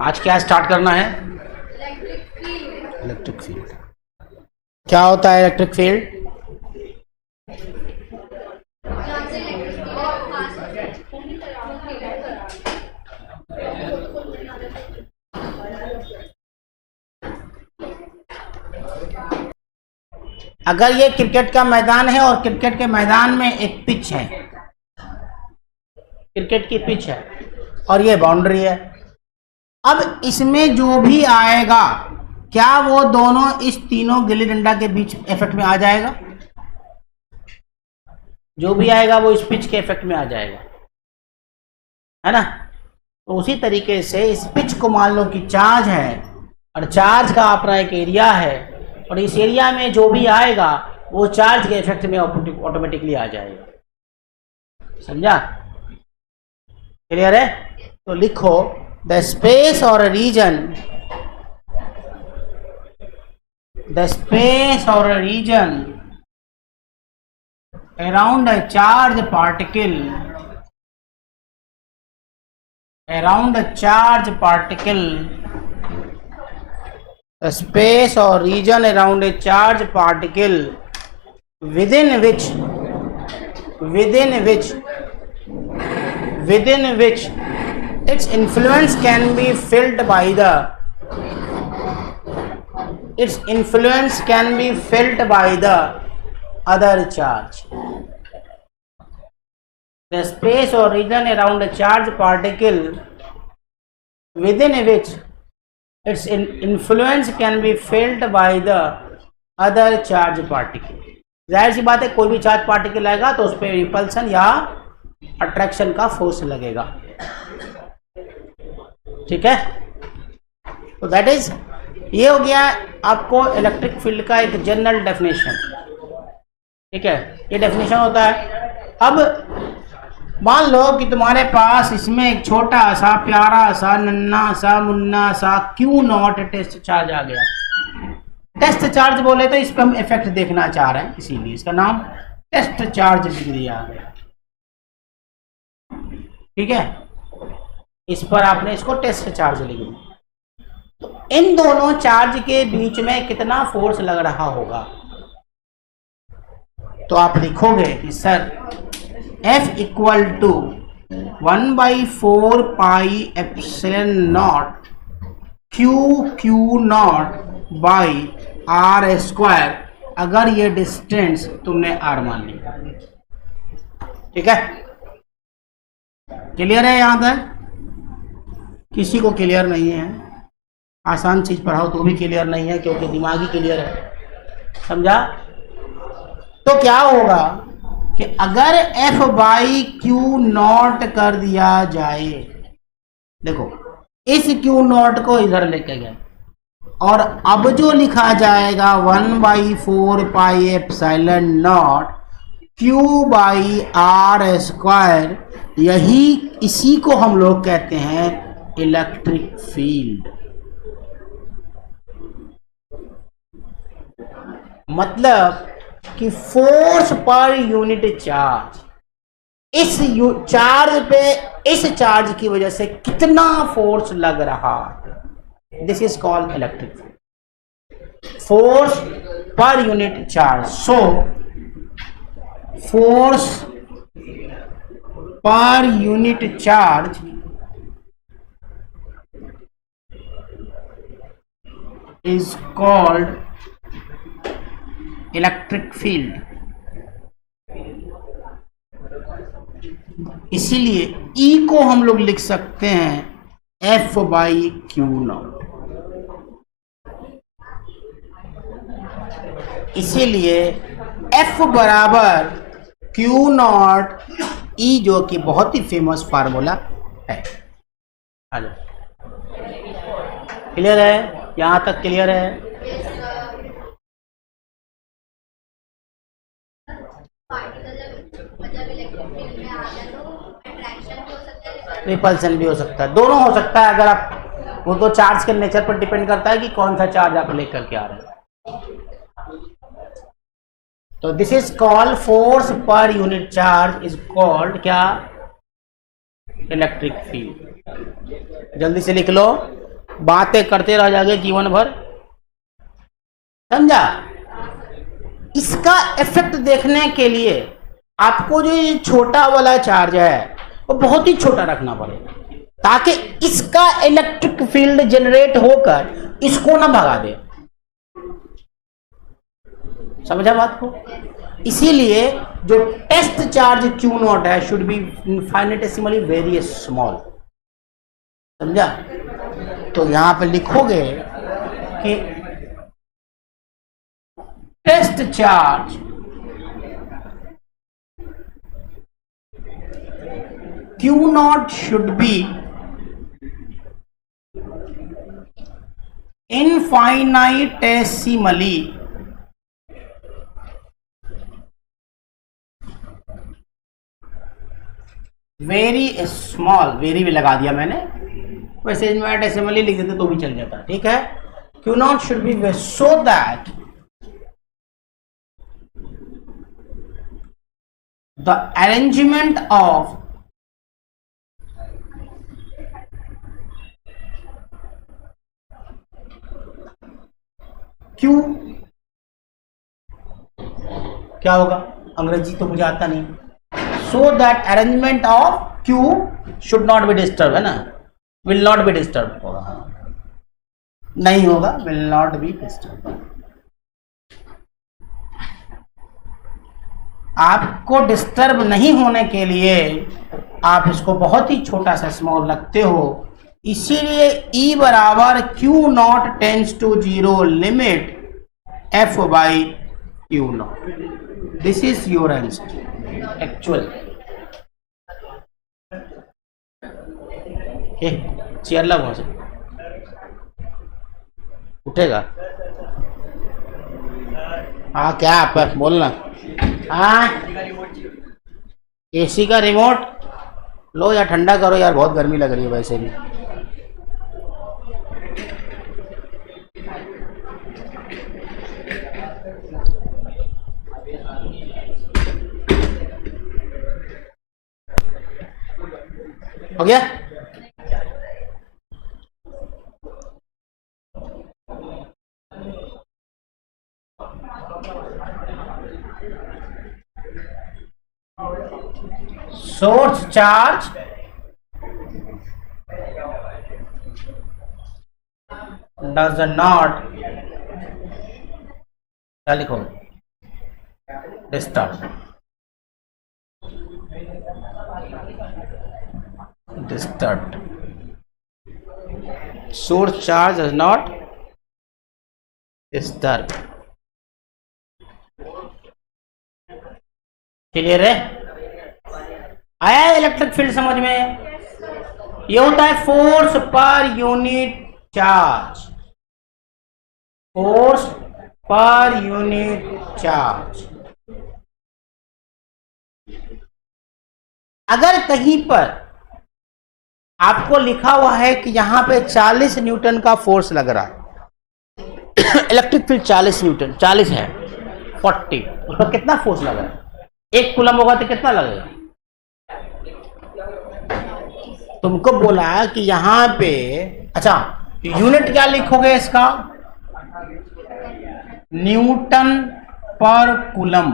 आज क्या स्टार्ट करना है? Electric field. क्या होता है इलेक्ट्रिक फील्ड? अगर ये क्रिकेट का मैदान है और क्रिकेट के मैदान में एक पिच है, क्रिकेट की पिच है और ये बाउंड्री है, अब इसमें जो भी आएगा क्या वो दोनों इस तीनों गिल्ली डंडा के बीच इफेक्ट में आ जाएगा? जो भी आएगा वो इस पिच के इफेक्ट में आ जाएगा, है ना? तो उसी तरीके से इस पिच को मान लो कि चार्ज है और चार्ज का अपना एक एरिया है और इस एरिया में जो भी आएगा वो चार्ज के इफेक्ट में ऑटोमेटिकली आ जाएगा। समझा? क्लियर है? तो लिखो द स्पेस और reason, the space or a region around a charged particle, around a charged particle, the space or region around a charged particle within which its influence can be felt by the other charge. The space or region around a charged particle within which its influence can be felt by the other charged particle. जाहिर सी बात है, कोई भी charge particle आएगा तो उस पर repulsion या अट्रैक्शन का फोर्स लगेगा। ठीक है? तो दैट इज, ये हो गया आपको इलेक्ट्रिक फील्ड का एक जनरल डेफिनेशन। ठीक है? ये डेफिनेशन होता है। अब मान लो कि तुम्हारे पास इसमें एक छोटा सा प्यारा सा नन्ना सा मुन्ना सा Q0 टेस्ट चार्ज आ गया। टेस्ट चार्ज बोले तो इस पर हम इफेक्ट देखना चाह रहे हैं, इसीलिए इसका नाम टेस्ट चार्ज लिख दिया गया। ठीक है? इस पर आपने इसको टेस्ट चार्ज लिख दिया। तो इन दोनों चार्ज के बीच में कितना फोर्स लग रहा होगा? तो आप लिखोगे कि sir F equal to 1/4 pi epsilon not Q0 by R square, अगर ये डिस्टेंस तुमने R मान ली। ठीक है? क्लियर है यहां तक? किसी को क्लियर नहीं है? आसान चीज पढ़ाओ तो भी क्लियर नहीं है, क्योंकि दिमागी क्लियर है। समझा? तो क्या होगा कि अगर F/Q0 कर दिया जाए, देखो इस Q0 को इधर लेके गए और अब जो लिखा जाएगा 1/4 pi epsilon not Q/R square, इसी को हम लोग कहते हैं इलेक्ट्रिक फील्ड। मतलब कि फोर्स पर यूनिट चार्ज, इस चार्ज पे, इस चार्ज की वजह से कितना फोर्स लग रहा है, this is called electric field. Force per unit charge, so force per unit charge is called electric field. इसीलिए E को हम लोग लिख सकते हैं F/Q0। इसीलिए F बराबर Q0 E, जो कि बहुत ही फेमस फार्मूला है। क्लियर है? यहां तक क्लियर है? रिपल्सन भी हो सकता है, दोनों हो सकता है। अगर आप, वो तो चार्ज के नेचर पर डिपेंड करता है कि कौन सा चार्ज आप लेकर के आ रहे हैं। तो this is called force per unit charge is called क्या? Electric field. जल्दी से लिख लो, बातें करते रह जाओगे जीवन भर, समझा। इसका इफेक्ट देखने के लिए आपको जो ये छोटा वाला चार्ज है वो बहुत ही छोटा रखना पड़ेगा, ताकि इसका इलेक्ट्रिक फील्ड जनरेट होकर इसको ना भगा दे। समझा बात को। इसीलिए जो टेस्ट चार्ज Q0 है should be infinitesimally very small, समझा। तो यहां पे लिखोगे कि test charge Q0 should be infinitesimally very small, very भी लगा दिया मैंने, वैसे इनफाइनेटेसिमली लिख देते तो भी चल जाता, ठीक है। Q0 should be so that the arrangement of Q, क्या होगा, अंग्रेजी तो मुझे आता नहीं, so that arrangement of Q should not be disturbed, है ना, will not be disturbed होगा, नहीं होगा, will not be disturbed। आपको डिस्टर्ब नहीं होने के लिए आप इसको बहुत ही छोटा सा स्मॉल रखते हो, इसीलिए E बराबर Q0 tends to 0 limit F by Q0। This is your answer actual. Chair लगा से उठेगा, हाँ क्या आप बोलना, हाँ एसी का रिमोट लो या ठंडा करो यार, बहुत गर्मी लग रही है वैसे भी। हो गया। सोर्स चार्ज डज नॉट, क्या लिखो, disturb, disturbed, source charge does not disturb। Clear है, आया इलेक्ट्रिक फील्ड समझ में। ये होता है force per unit charge, force per unit charge. अगर कहीं पर आपको लिखा हुआ है कि यहां पे 40 न्यूटन का फोर्स लग रहा है, इलेक्ट्रिक फील्ड 40 न्यूटन, 40 है 40, उस पर कितना फोर्स लग रहा है, 1 कूलम होगा तो कितना लगेगा। तुमको बोला कि यहां पे, अच्छा यूनिट क्या लिखोगे इसका, न्यूटन पर कूलम,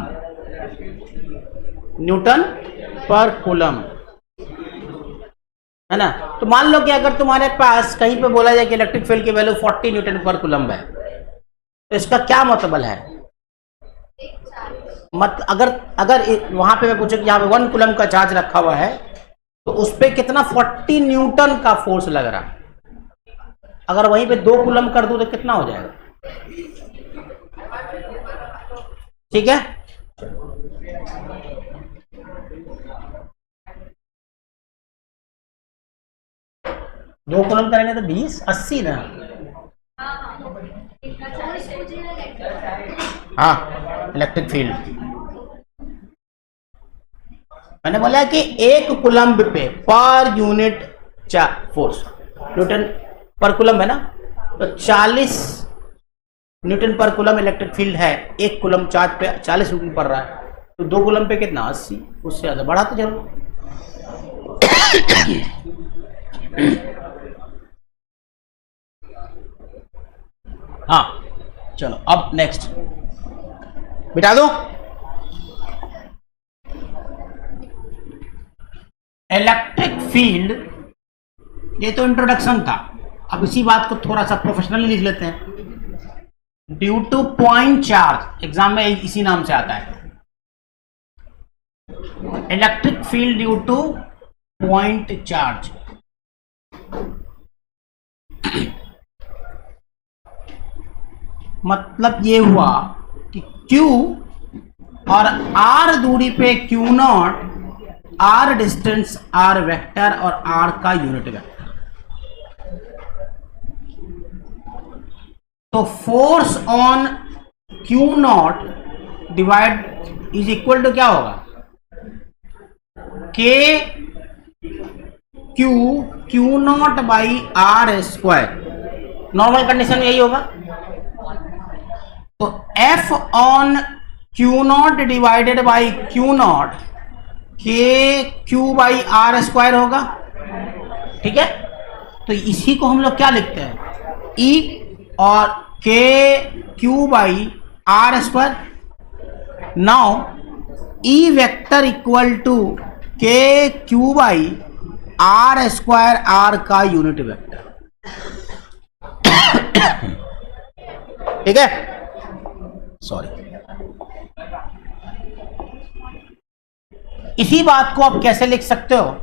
न्यूटन पर कूलम, है ना। तो मान लो कि अगर तुम्हारे पास कहीं पे बोला जाए कि इलेक्ट्रिक फील्ड की वैल्यू 40 न्यूटन पर कूलम है, तो इसका क्या मतलब है, अगर वहां पे मैं पूछूं कि यहाँ पे 1 कूलम का चार्ज रखा हुआ है तो उस पे कितना 40 न्यूटन का फोर्स लग रहा है, अगर वहीं पे 2 कूलम कर दूं तो कितना हो जाएगा, ठीक है। दो कॉलम करेंगे तो 20 80 ना, हाँ इलेक्ट्रिक फील्ड। मैंने बोला कि 1 कूलम्ब पे पर यूनिट फोर्स, न्यूटन पर कूलम्ब है ना, तो 40 न्यूटन पर कूलम इलेक्ट्रिक फील्ड है, 1 कूलम चार्ज पे 40 न्यूटन पड़ रहा है, तो 2 कूलम पे कितना 80, उससे ज्यादा बढ़ाते चलो। हाँ चलो अब नेक्स्ट बिठा दो। इलेक्ट्रिक फील्ड, ये तो इंट्रोडक्शन था, अब इसी बात को थोड़ा सा प्रोफेशनली लिख लेते हैं। Due two point charge, exam में इसी नाम से आता है, electric field due two point charge. मतलब ये हुआ कि Q और R दूरी पे Q0, R distance, R vector और R का यूनिट वेक्टर। तो force on Q0 divide is equal to क्या होगा, K Q0 by R square. Normal condition यही होगा। तो F on Q0 divided by Q0 K Q by R square होगा। ठीक है, तो इसी को हम लोग क्या लिखते हैं, E और K Q by R square. Now E vector equal to K Q by R square, R का यूनिट वेक्टर। ठीक है, सॉरी, इसी बात को आप कैसे लिख सकते हो,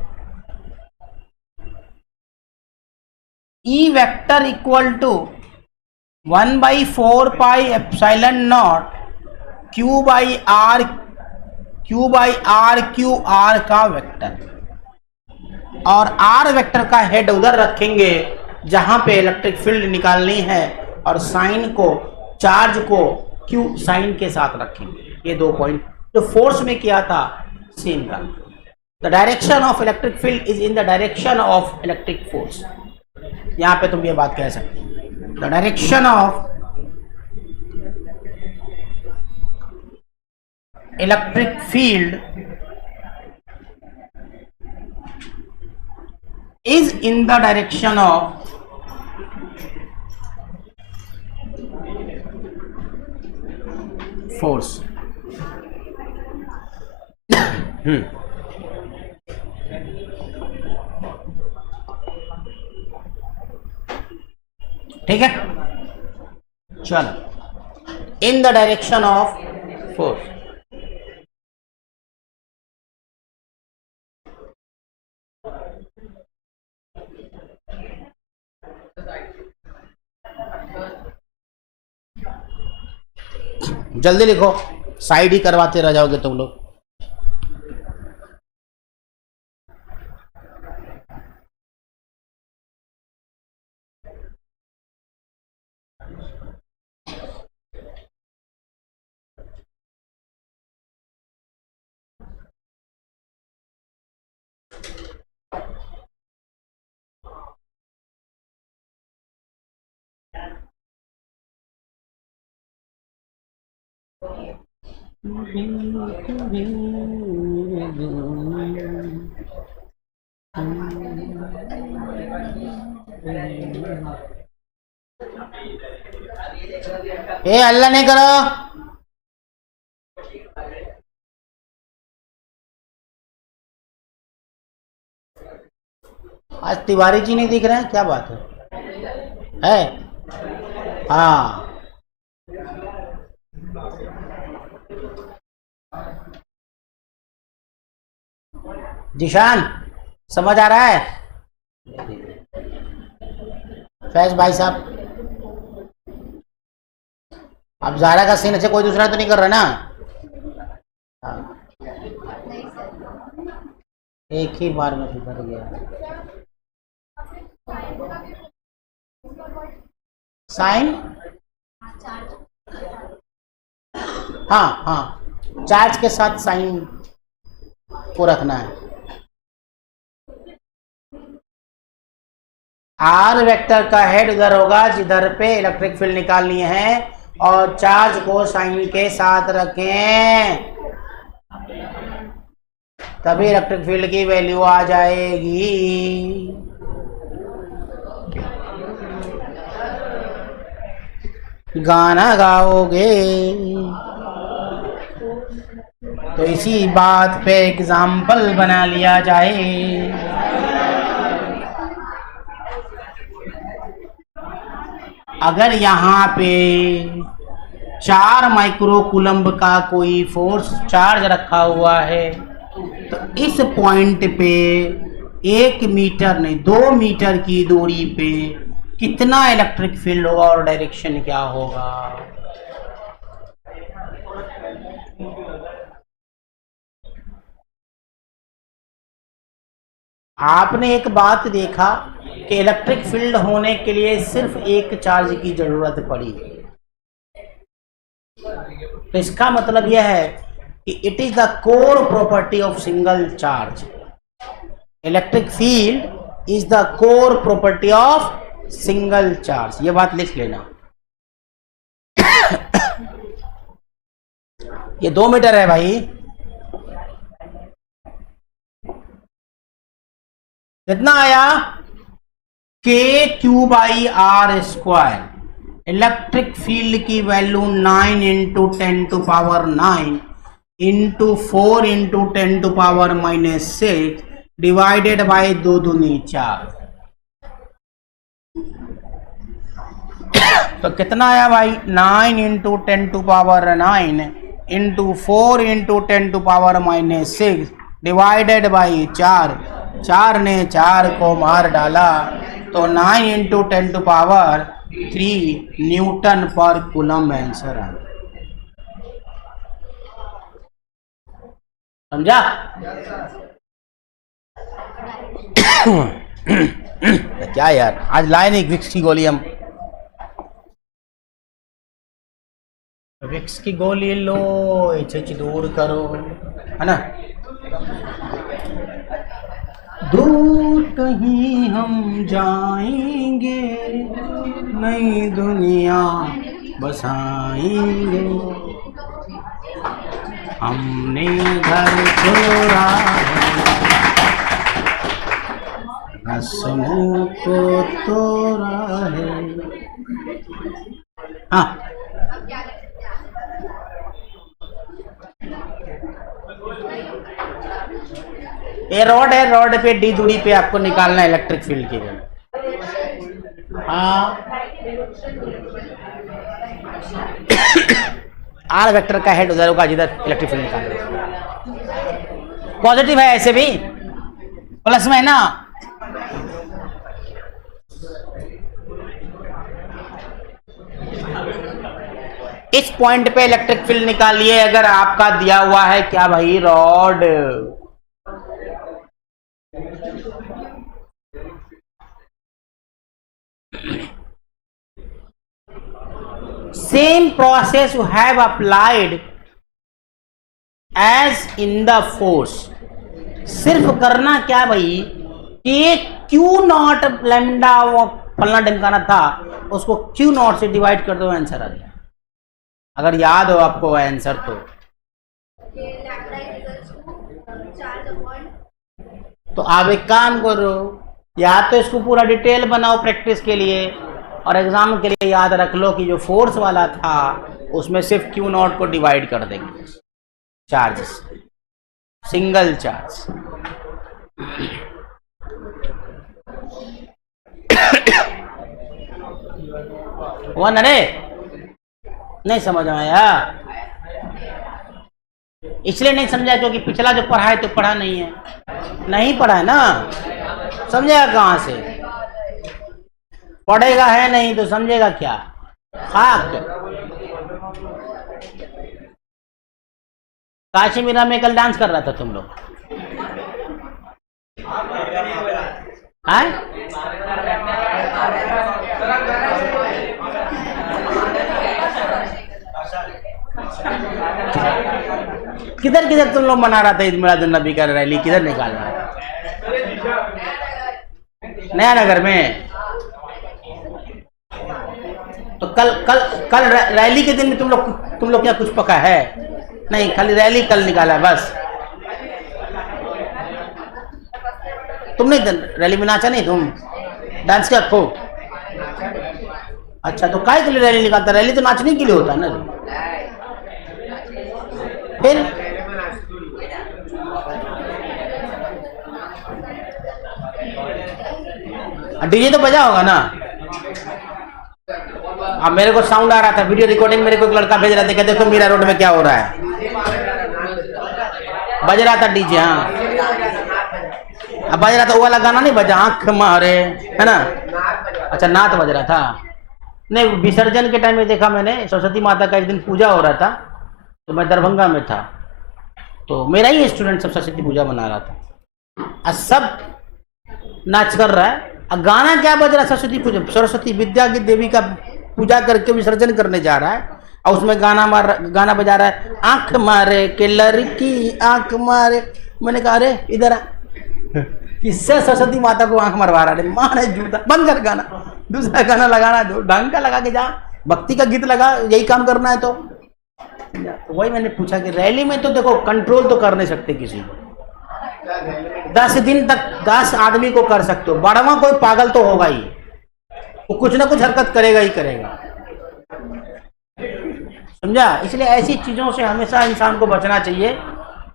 E vector equal to 1/4 pi epsilon not Q by R cube R का वेक्टर, और R वेक्टर का हेड उधर रखेंगे जहां पे इलेक्ट्रिक फील्ड निकालनी है, और साइन को, चार्ज को Q साइन के साथ रखेंगे। ये दो पॉइंट जो फोर्स में किया था सेम का। The direction of electric field is in the direction of electric force. यहां पे तुम ये बात कह सकते हो, the direction of electric field is in the direction of force। ठीक है, चलो, in the direction of force। जल्दी लिखो, साइड ही करवाते रह जाओगे तुम लोग। ए अल्लाह नहीं करो, आज तिवारी जी नहीं दिख रहे हैं, क्या बात है? हाँ, जिशान समझ आ रहा है? फैज भाई साहब, अब ज़ारा का सीन से कोई दूसरा तो नहीं कर रहा ना? हाँ, एक ही बार में सुधर गया। साइन, हाँ हाँ, चार्ज के साथ साइन को रखना है। आर वेक्टर का हेड उधर होगा जिधर पे इलेक्ट्रिक फील्ड निकालनी है, और चार्ज को साइन के साथ रखें, तभी इलेक्ट्रिक फील्ड की वैल्यू आ जाएगी। गाना गाओगे। तो इसी बात पे एग्जाम्पल बना लिया जाए। अगर यहाँ पे 4 माइक्रोकूलम्ब का कोई फोर्स चार्ज रखा हुआ है, तो इस पॉइंट पे 1 मीटर नहीं 2 मीटर की दूरी पे कितना इलेक्ट्रिक फील्ड होगा और डायरेक्शन क्या होगा? आपने एक बात देखा कि इलेक्ट्रिक फील्ड होने के लिए सिर्फ एक चार्ज की जरूरत पड़ी। तो इसका मतलब यह है कि it is the core property of single charge. Electric field is the core property of single charge. ये बात लिख लेना। ये 2 मीटर है भाई। कितना आया? Q/R²। इलेक्ट्रिक फील्ड की वैल्यू 9 × 10⁹ इंटू 4 × 10⁻⁻6 डिवाइडेड बाय 2 दूनी 4। तो कितना आया भाई? 9 × 10⁹ इंटू 4 × 10⁻⁻6 डिवाइडेड बाई 4। 4 ने 4 को मार डाला तो 9 × 10⁻³ न्यूटन पर कूलम्ब आंसर आ गया। समझा? क्या यार, आज लाए नहीं विक्स की गोली हम। विक्स की गोली लो, इच्छा दूर करो, है ना। दूर कहीं हम जाएंगे, नई दुनिया बसाएंगे। हमने घर छोड़ा रस्मों को तोड़ा है। हाँ, ये रॉड है, रॉड पे d दूरी पे आपको निकालना है इलेक्ट्रिक फील्ड की वैल्यू। हाँ, R वेक्टर का हेड उधर होगा जिधर इलेक्ट्रिक फील्ड निकालना है। पॉजिटिव है, ऐसे भी प्लस में है ना। इस पॉइंट पे इलेक्ट्रिक फील्ड निकालिए। अगर आपका दिया हुआ है क्या भाई? Rod. Same process you have applied as in the force। सिर्फ करना क्या भाई कि Q0 लैम्डा वो फलना ढमकाना था, उसको Q0 से डिवाइड कर दो, आंसर आ गया। अगर याद हो आपको आंसर तो आप एक काम करो, या तो इसको पूरा डिटेल बनाओ प्रैक्टिस के लिए, और एग्जाम के लिए याद रख लो कि जो फोर्स वाला था उसमें सिर्फ Q0 को डिवाइड कर देंगे चार्ज से, सिंगल चार्ज। वन, अरे नहीं समझ आया, इसलिए नहीं समझा क्योंकि पिछला जो पढ़ा है तो पढ़ा नहीं है, नहीं पढ़ा है ना, समझेगा कहाँ से? पढ़ेगा है नहीं तो समझेगा क्या? खाक। काशी मीरा में कल डांस कर रहा था तुम लोग, हैं? किधर किधर तुम लोग मना रहा था ईद मिलादुन नबी का रैली? किधर निकाल रहा था? नया नगर में। तो कल रैली के दिन में तुम लोग क्या कुछ पका है? नहीं, खाली रैली कल निकाला है बस। तुम नहीं रैली में नाचा नहीं, तुम डांस किया खूब। अच्छा, तो काय के लिए रैली निकालता? रैली तो नाचने के लिए होता है ना। फिर डीजे तो बजा होगा ना। अब मेरे को साउंड आ रहा था, वीडियो रिकॉर्डिंग मेरे को एक लड़का भेज रहा था कि देखो मीरा रोड में क्या हो रहा है, बज रहा था डीजे। हाँ, अब बज रहा था, वो वाला गाना नहीं बजा, आंख मारे, है ना। अच्छा, नात बज रहा था। नहीं, विसर्जन के टाइम में देखा मैंने, सरस्वती माता का एक दिन पूजा हो रहा था, तो मैं दरभंगा में था, तो मेरा ही स्टूडेंट सब सरस्वती पूजा मना रहा था, सब नाच कर रहा है। गाना क्या बज रहा है? सरस्वती पूजा, सरस्वती विद्या की देवी का पूजा करके विसर्जन करने जा रहा है, और उसमें गाना बजा रहा है, आंख मारे के लड़की आंख मारे। मैंने कहा अरे इधर आ, किससे सरस्वती माता को आंख मरवा रहा है? मारे जूता, बंद कर गाना, दूसरा गाना लगाना, जो ढंग का लगा के जा, भक्ति का गीत लगा, यही काम करना है। तो वही मैंने पूछा कि रैली में तो देखो कंट्रोल तो कर नहीं सकते किसी को, 10 दिन तक 10 आदमी को कर सकते हो, 12वां कोई पागल तो होगा ही, वो कुछ ना कुछ हरकत करेगा ही करेगा, समझा। इसलिए ऐसी चीजों से हमेशा इंसान को बचना चाहिए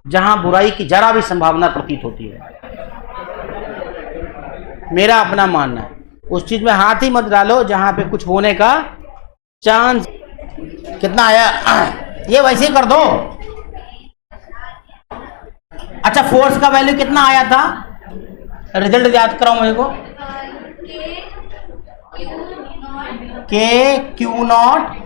जहां बुराई की जरा भी संभावना प्रतीत होती है। मेरा अपना मानना है, उस चीज में हाथ ही मत डालो जहां पे कुछ होने का चांस। कितना आया? ये वैसे ही कर दो। अच्छा, फोर्स का वैल्यू कितना आया था? रिजल्ट याद कराओ मेरे को। के क्यू नॉट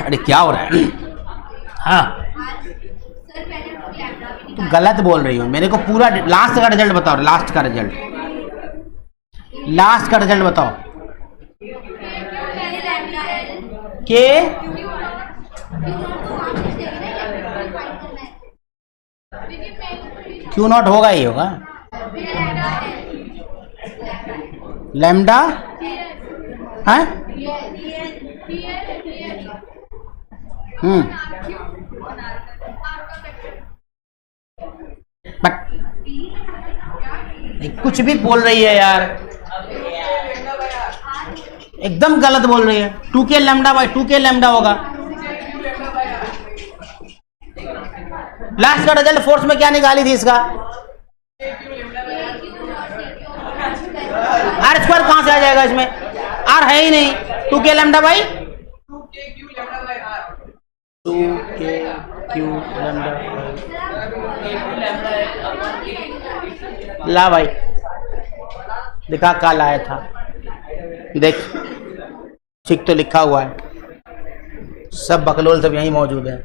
अरे क्या हो रहा है? हाँ, तो गलत बोल रही हो। मेरे को पूरा लास्ट का रिजल्ट बताओ, लास्ट का रिजल्ट, लास्ट का रिजल्ट बताओ। के क्यू नॉट होगा ही होगा, लैम्डा है। बट कुछ भी बोल रही है यार, एकदम गलत बोल रही है। 2k lambda by 2k lambda होगा। लास्ट का रिजल्ट फोर्स में क्या निकाली थी इसका? आर स्क्वायर कहां से आ जाएगा इसमें? आर है ही नहीं। 2k lambda by 2k q lambda. ला भाई, दिखा कल आया था, देख ठीक तो लिखा हुआ है, सब बकलोल सब यहीं मौजूद है।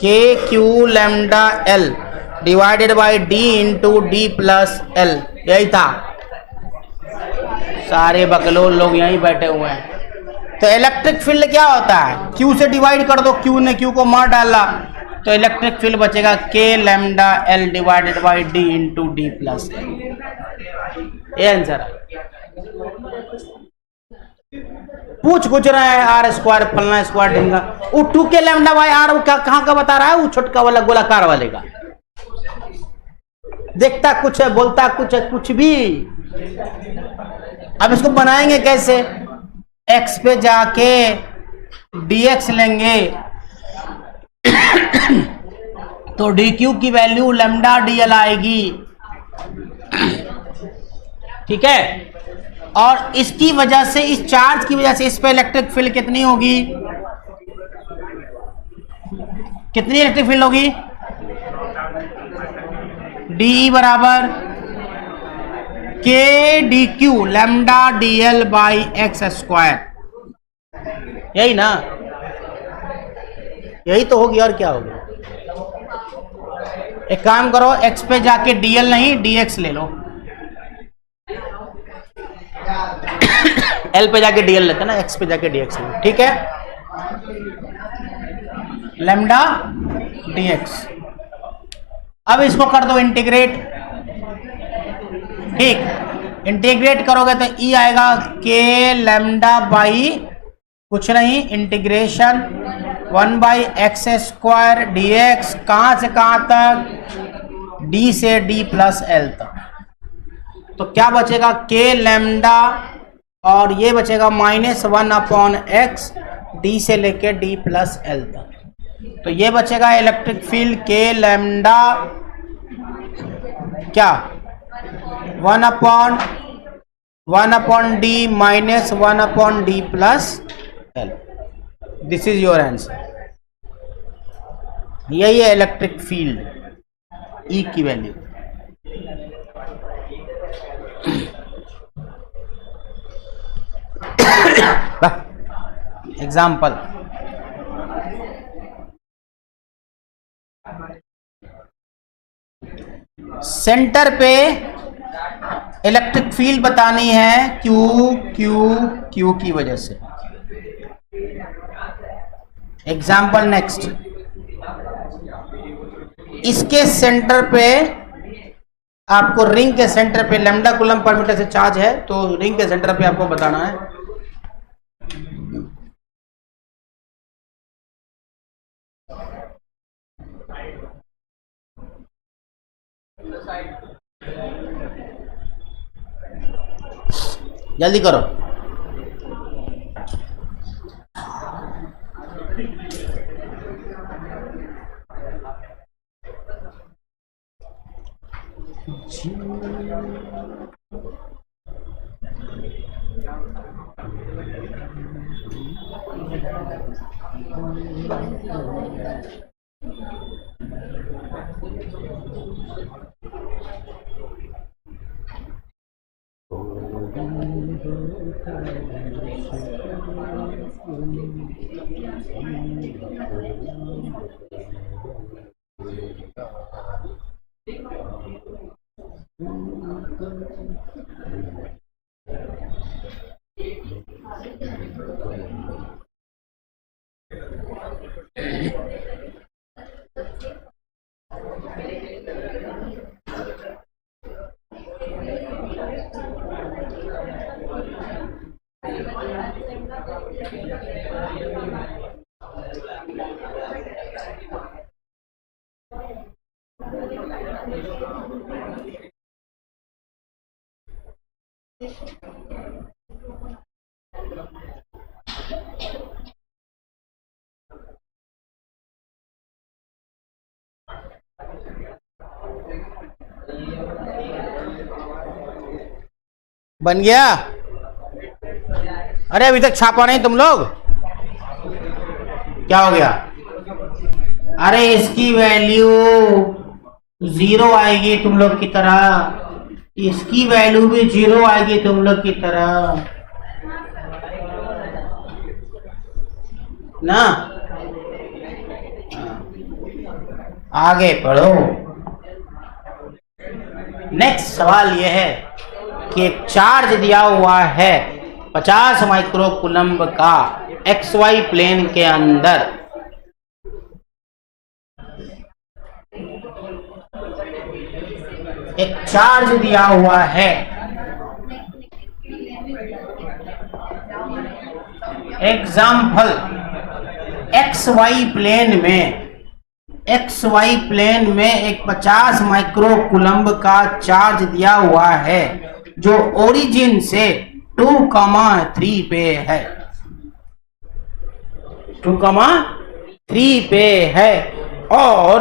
के Q lambda L divided by D into D plus L, यही था। सारे बकलोल लोग यहीं बैठे हुए हैं। तो इलेक्ट्रिक फील्ड क्या होता है? क्यू से डिवाइड कर दो, क्यू ने क्यू को मार डाला, तो इलेक्ट्रिक फील्ड बचेगा के lambda L divided by D into D plus L. ये आंसर है। पूछ कुछ रहा है आर स्क्वायर फलना स्क्वायर ढेंगा, वो 2k लैम्डा बाई आर कहाँ का बता रहा है? वो छोटका वाला गोलाकार वाले का। देखता कुछ है, बोलता कुछ है, कुछ भी। अब इसको बनाएंगे कैसे? x पे जाके dx लेंगे तो dq की वैल्यू लैम्डा dl आएगी, ठीक है। और इसकी वजह से, इस चार्ज की वजह से इस पे इलेक्ट्रिक फील्ड कितनी होगी? कितनी इलेक्ट्रिक फील्ड होगी? डी बराबर के D Q lambda D L by x square, यही ना? यही तो होगी, और क्या होगी? एक काम करो, x पे जाके dl नहीं dx ले लो। l पे जाके dl लेते ना, x पे जाके dx ले लो, ठीक है। Lambda dx। अब इसको कर दो इंटीग्रेट, ठीक। इंटीग्रेट करोगे तो e आएगा के लैम्डा बाई कुछ नहीं, इंटीग्रेशन 1/x² dx, कहां से कहां तक, d से d प्लस एल तक। तो क्या बचेगा, k लैम्डा, और ये बचेगा -1/x d से लेके d प्लस एल तक। तो ये बचेगा इलेक्ट्रिक फील्ड k लैम्डा क्या 1/d -1/d plus L. This is your answer. यही है इलेक्ट्रिक फील्ड, ई की वैल्यू। एग्जाम्पल, सेंटर पे इलेक्ट्रिक फील्ड बतानी है क्यू क्यू क्यू की वजह से। एग्जाम्पल नेक्स्ट, इसके सेंटर पे आपको, रिंग के सेंटर पे लैम्डा कूलम पर मीटर से चार्ज है, तो रिंग के सेंटर पे आपको बताना है। जल्दी करो। बन गया? अरे अभी तक छापा नहीं तुम लोग, क्या हो गया? अरे इसकी वैल्यू 0 आएगी तुम लोग की तरह, इसकी वैल्यू भी 0 आएगी तुम लोग की तरह ना। आगे पढ़ो। नेक्स्ट सवाल यह है कि एक चार्ज दिया हुआ है 50 माइक्रो कूलम्ब का XY प्लेन के अंदर, एक चार्ज दिया हुआ है, एग्जाम्पल XY प्लेन में एक 50 माइक्रो कूलम्ब का चार्ज दिया हुआ है जो ओरिजिन से 2,3 पे है, 2,3 पे है, और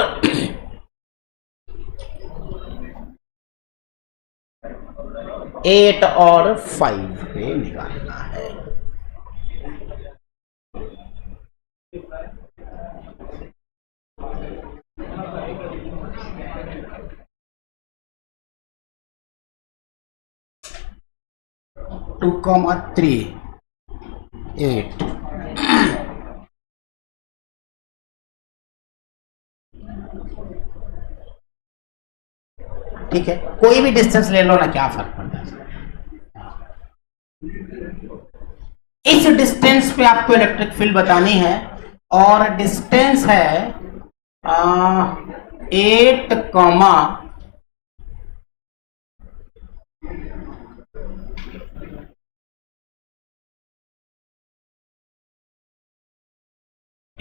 8 और 5 पे निकालना है। टू कॉमा 3 8 ठीक है, कोई भी डिस्टेंस ले लो ना, क्या फर्क पड़ता है। इस डिस्टेंस पे आपको इलेक्ट्रिक फील्ड बतानी है, और डिस्टेंस है 8, 8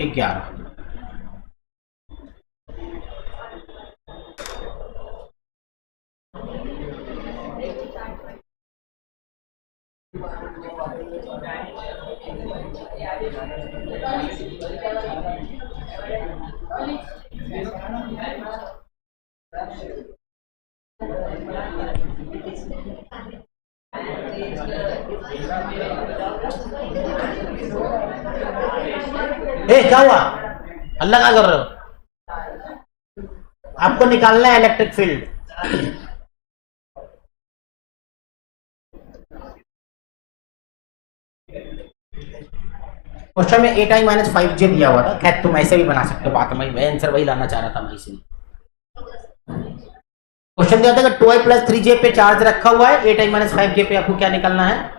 11। क्या हुआ, अल्लाह क्या कर रहे हो? आपको निकालना है इलेक्ट्रिक फील्ड। क्वेश्चन में 8i - 5j दिया हुआ था। खैर तुम ऐसे भी बना सकते हो, बात मैं आंसर वही लाना चाह रहा था मैं, इसलिए क्वेश्चन दिया था कि 2i + 3j पे चार्ज रखा हुआ है, 8i - 5j पे आपको क्या निकालना है,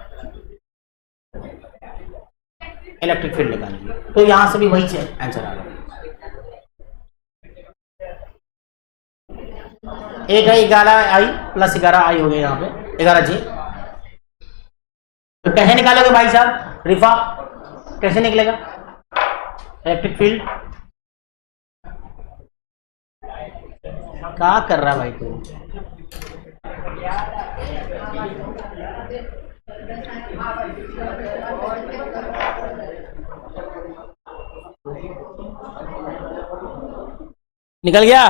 इलेक्ट्रिक फील्ड निकालनी है। तो यहां से भी वही आंसर आ रहा है। 8i 11i + 11i हो गया यहाँ पे 11j। तो कैसे निकालोगे भाई साहब रिफा, कैसे निकलेगा इलेक्ट्रिक फील्ड? क्या कर रहा भाई तू? निकल गया,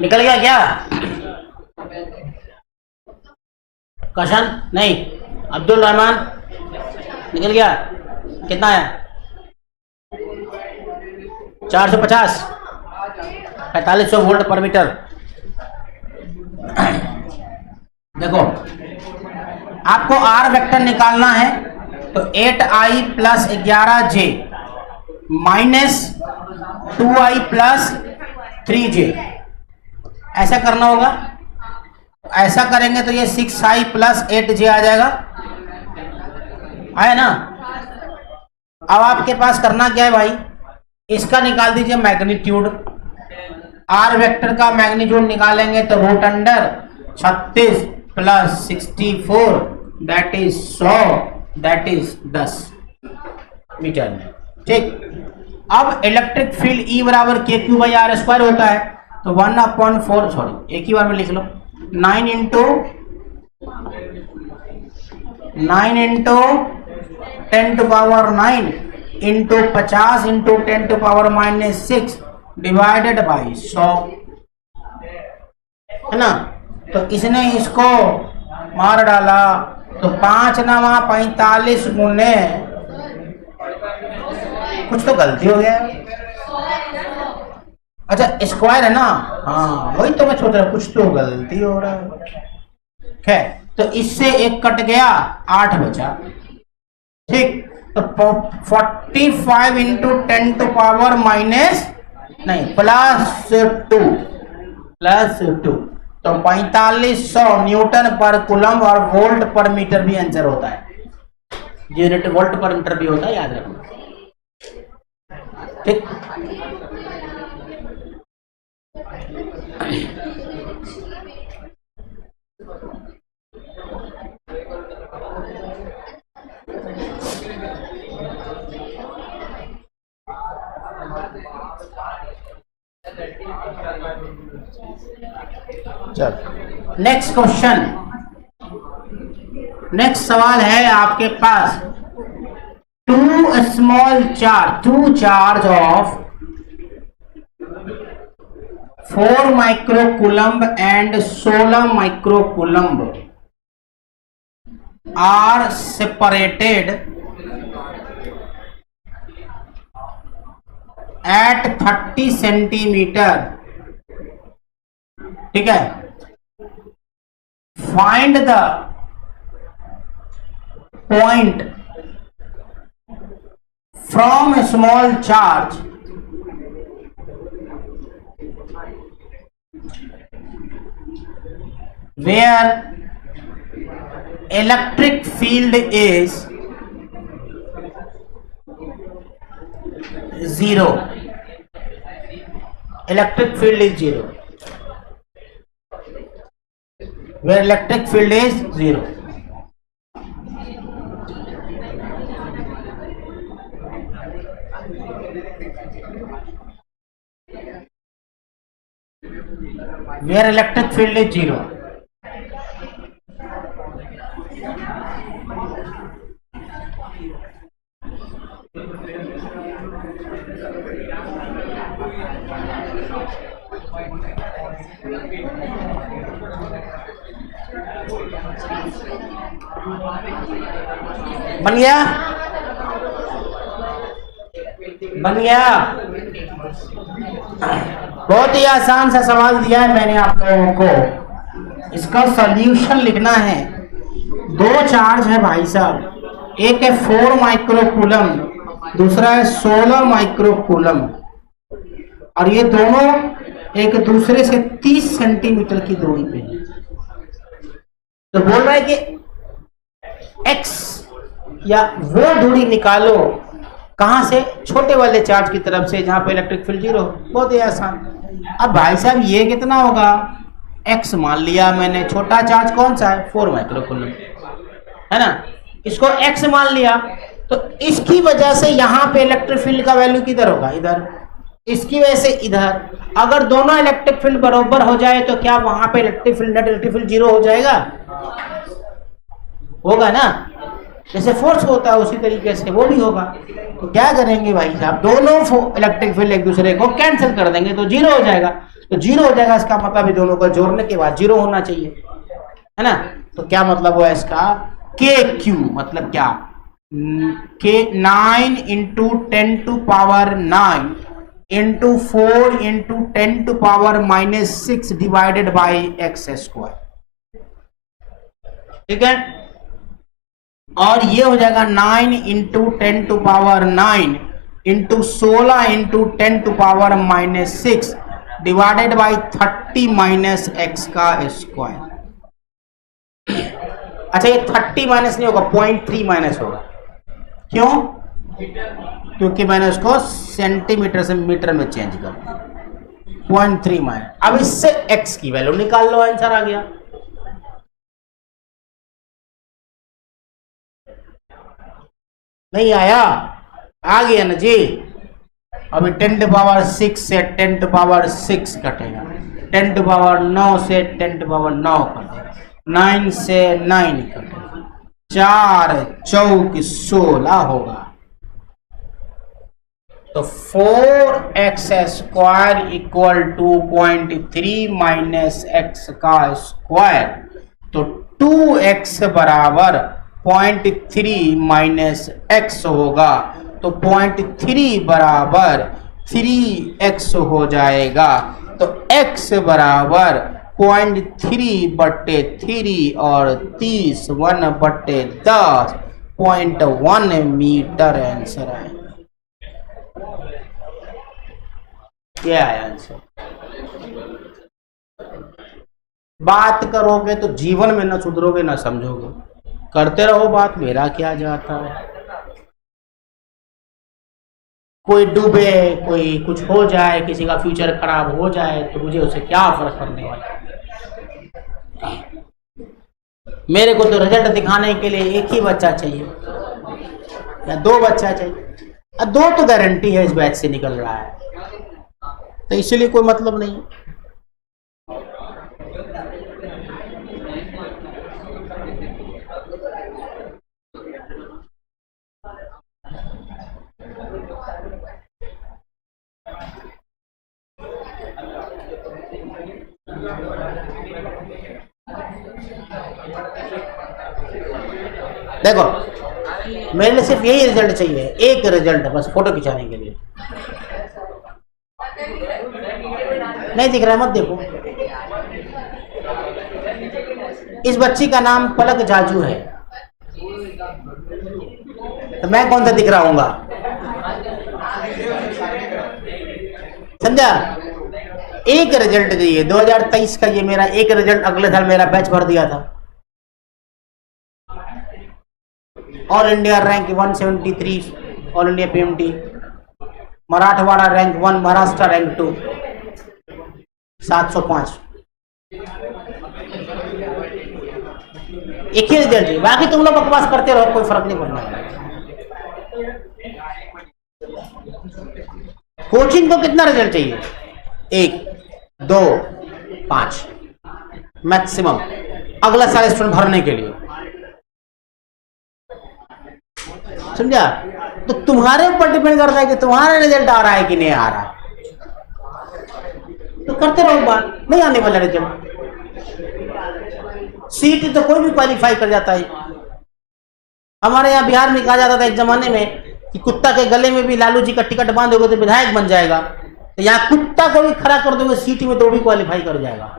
निकल गया क्या? कशन नहीं, अब्दुल रहमान निकल गया। कितना है? 450, 4500 वोल्ट पर मीटर। देखो आपको आर वेक्टर निकालना है, तो 8i + 11j - 2i + 3j ऐसा करना होगा। ऐसा करेंगे तो ये 6i + 8j आ जाएगा, आया ना? अब आपके पास करना क्या है भाई, इसका निकाल दीजिए मैग्नीट्यूड। आर वेक्टर का मैग्नीट्यूड निकालेंगे तो √36 + 64 that is 100, that is 10 metre में। ठीक, अब इलेक्ट्रिक फील्ड E = kq/r² होता है, तो 1/4, सॉरी एक ही बार में लिख लो, 9 × 10⁻9 × 50 × 10⁻6 डिवाइडेड बाई 100, है ना? तो इसने इसको मार डाला, तो 5×9 = 45 कुछ तो गलती हो गया। अच्छा स्क्वायर है ना, हाँ वही तो मैं सोच रहा, कुछ तो गलती हो रहा है। तो इससे एक कट गया, 8 बचा। ठीक, तो 45 × 10⁻⁻, नहीं +2 तो 4500 न्यूटन पर कूलम और वोल्ट पर मीटर भी आंसर होता है। यूनिट वोल्ट पर मीटर भी होता है, याद रखना। ठीक, चलो नेक्स्ट क्वेश्चन, नेक्स्ट सवाल है आपके पास। Two charge of 4 microcoulomb and 16 microcoulomb are separated at 30 centimetre. ठीक है, find the point from a small charge where electric field is 0. Electric field is 0. Where electric field is 0. where electric field is 0. बन गया? बन गया? बहुत ही आसान सा सवाल दिया है मैंने आप लोगों को, इसका सॉल्यूशन लिखना है। दो चार्ज है भाई साहब, एक है 4 माइक्रोकूलम, दूसरा है 16 माइक्रोकूलम, और ये दोनों एक दूसरे से 30 सेंटीमीटर की दूरी पे है। तो बोल रहा है कि x या वो दूरी निकालो, कहां से? छोटे वाले चार्ज की तरफ से, जहां पे इलेक्ट्रिक फील्ड 0। बहुत ही आसान। अब भाई साहब ये कितना होगा? x मान लिया मैंने, छोटा चार्ज कौन सा है? 4 माइक्रोकूलम, है ना? इसको x मान लिया, तो इसकी वजह से यहाँ पे इलेक्ट्रिक फील्ड का वैल्यू किधर होगा? इधर। इसकी वजह से इधर। अगर दोनों इलेक्ट्रिक फील्ड बराबर हो जाए तो क्या वहां पे electric field, net electric field 0 हो जाएगा? होगा ना? जैसे फोर्स होता है उसी तरीके से वो भी होगा। तो क्या करेंगे भाई साहब? दोनों इलेक्ट्रिक फील्ड एक दूसरे को कैंसिल कर देंगे तो 0 हो जाएगा। तो 0 हो जाएगा, इसका मतलब दोनों को जोड़ने के बाद 0 होना चाहिए, है ना? तो क्या मतलब हुआ इसका? के क्यू मतलब क्या? K 9 into 10 to power 9 into 4 into 10 to power -6 divided by x square. ठीक है? और ये हो जाएगा 9 into 10 to power 9 into 16 into 10 to power -6 divided by 30 minus x का स्क्वायर। अच्छा, ये 30 माइनस नहीं होगा, 0.3 माइनस होगा। क्यों? क्योंकि मैंने उसको सेंटीमीटर से मीटर में चेंज कर दिया। 0.3 माइनस। अब इससे x की वैल्यू निकाल लो, आंसर आ गया। नहीं आया? आ गया ना जी। अभी 10 टू पावर 6 से 10 टू पावर 6 कटेगा, 10 टू पावर 9 से 10 टू पावर 9 कटेगा, 9 से 9 कटेगा, 4 चौक 16 होगा। तो 4x square equal to 0.3 minus x का स्क्वायर। तो 2x बराबर 0.3 माइनस एक्स होगा। तो 0.3 बराबर 3x हो जाएगा। तो x बराबर 0.3 बट्टे 3 और 30 1 बट्टे 10 0.1 मीटर आंसर है। क्या है आंसर? बात करोगे तो जीवन में ना सुधरोगे ना समझोगे। करते रहो बात, मेरा क्या जाता है। कोई डूबे, कोई कुछ हो जाए, किसी का फ्यूचर खराब हो जाए तो मुझे उसे क्या फर्क पड़ने वाला। मेरे को तो रिजल्ट दिखाने के लिए एक ही बच्चा चाहिए या 2 बच्चा चाहिए। 2 तो गारंटी है इस बैच से निकल रहा है, तो इसलिए कोई मतलब नहीं। देखो, मेरे लिए सिर्फ यही रिजल्ट चाहिए, एक रिजल्ट बस, फोटो खिंचाने के लिए। नहीं दिख रहा है? मत देखो। इस बच्ची का नाम पलक जाजू है, तो मैं कौन सा दिख रहा हूँगा? समझा? एक रिजल्ट चाहिए। 2023 का ये मेरा एक रिजल्ट, अगले साल मेरा बैच भर दिया था। All India rank 173, all India PMT, Marathwada rank 1, Maharashtra rank 2, 705। एक ही रिजल्ट है, बाकी तुम लोग बकवास करते रहो, कोई फर्क नहीं पड़ना। कोचिंग को कितना रिजल्ट चाहिए? 1, 2, 5 मैक्सिमम, अगला साल स्टूडेंट भरने के लिए। समझा? तो तुम्हारे ऊपर डिपेंड करता है कि तुम्हारा रिजल्ट आ रहा है कि नहीं आ रहा है। तो करते रहो बात, नहीं आने वाला रिजल्ट। सीट तो कोई भी क्वालिफाई कर जाता है। हमारे यहाँ बिहार में कहा जाता था एक जमाने में कि कुत्ता के गले में भी लालू जी का टिकट बांधोगे तो विधायक बन जाएगा। तो यहाँ कुत्ता को भी खड़ा कर दोगे सीटी में तो भी क्वालिफाई कर जाएगा।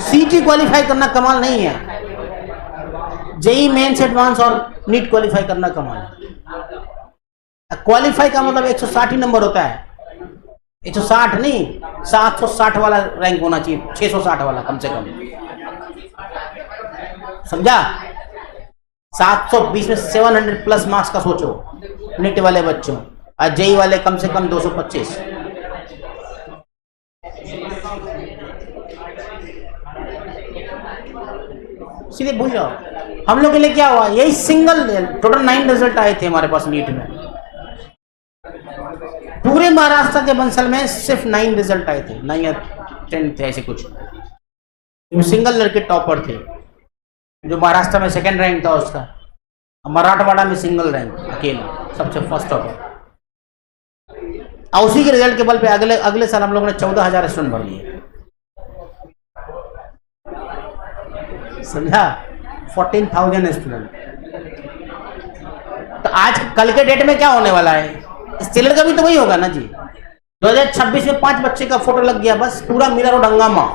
सीटी क्वालिफाई करना कमाल नहीं है, जेई मेंस एडवांस और नीट क्वालिफाई करना कमाल है। क्वालिफाई का मतलब 160 ही नंबर होता है, 160 नहीं, 760 वाला रैंक होना चाहिए, 660 वाला कम से कम। समझा? 720 में 700 प्लस मार्क्स का सोचो नीट वाले बच्चों, और जेई वाले कम से कम 225। सीधे भूल जाओ। हम लोग के लिए क्या हुआ, यही सिंगल टोटल 9 रिजल्ट आए थे हमारे पास नीट में। पूरे महाराष्ट्र के बंसल में सिर्फ 9 रिजल्ट आए थे, 9 या 10 थे ऐसे कुछ। सिंगल लड़के टॉपर थे, जो महाराष्ट्र में सेकंड रैंक था उसका, मराठवाड़ा में सिंगल रैंक अकेले सबसे फर्स्ट टॉपर। और उसी के रिजल्ट के बल पे अगले साल हम लोगों ने 14,000 स्टूडेंट भर लिए। समझा? 14,000 स्टूडेंट। तो आज कल के डेट में क्या होने वाला है? स्टेलर का भी तो वही होगा ना जी। 2026 में 5 बच्चे का फोटो लग गया, बस पूरा मीरा रोड हंगामा।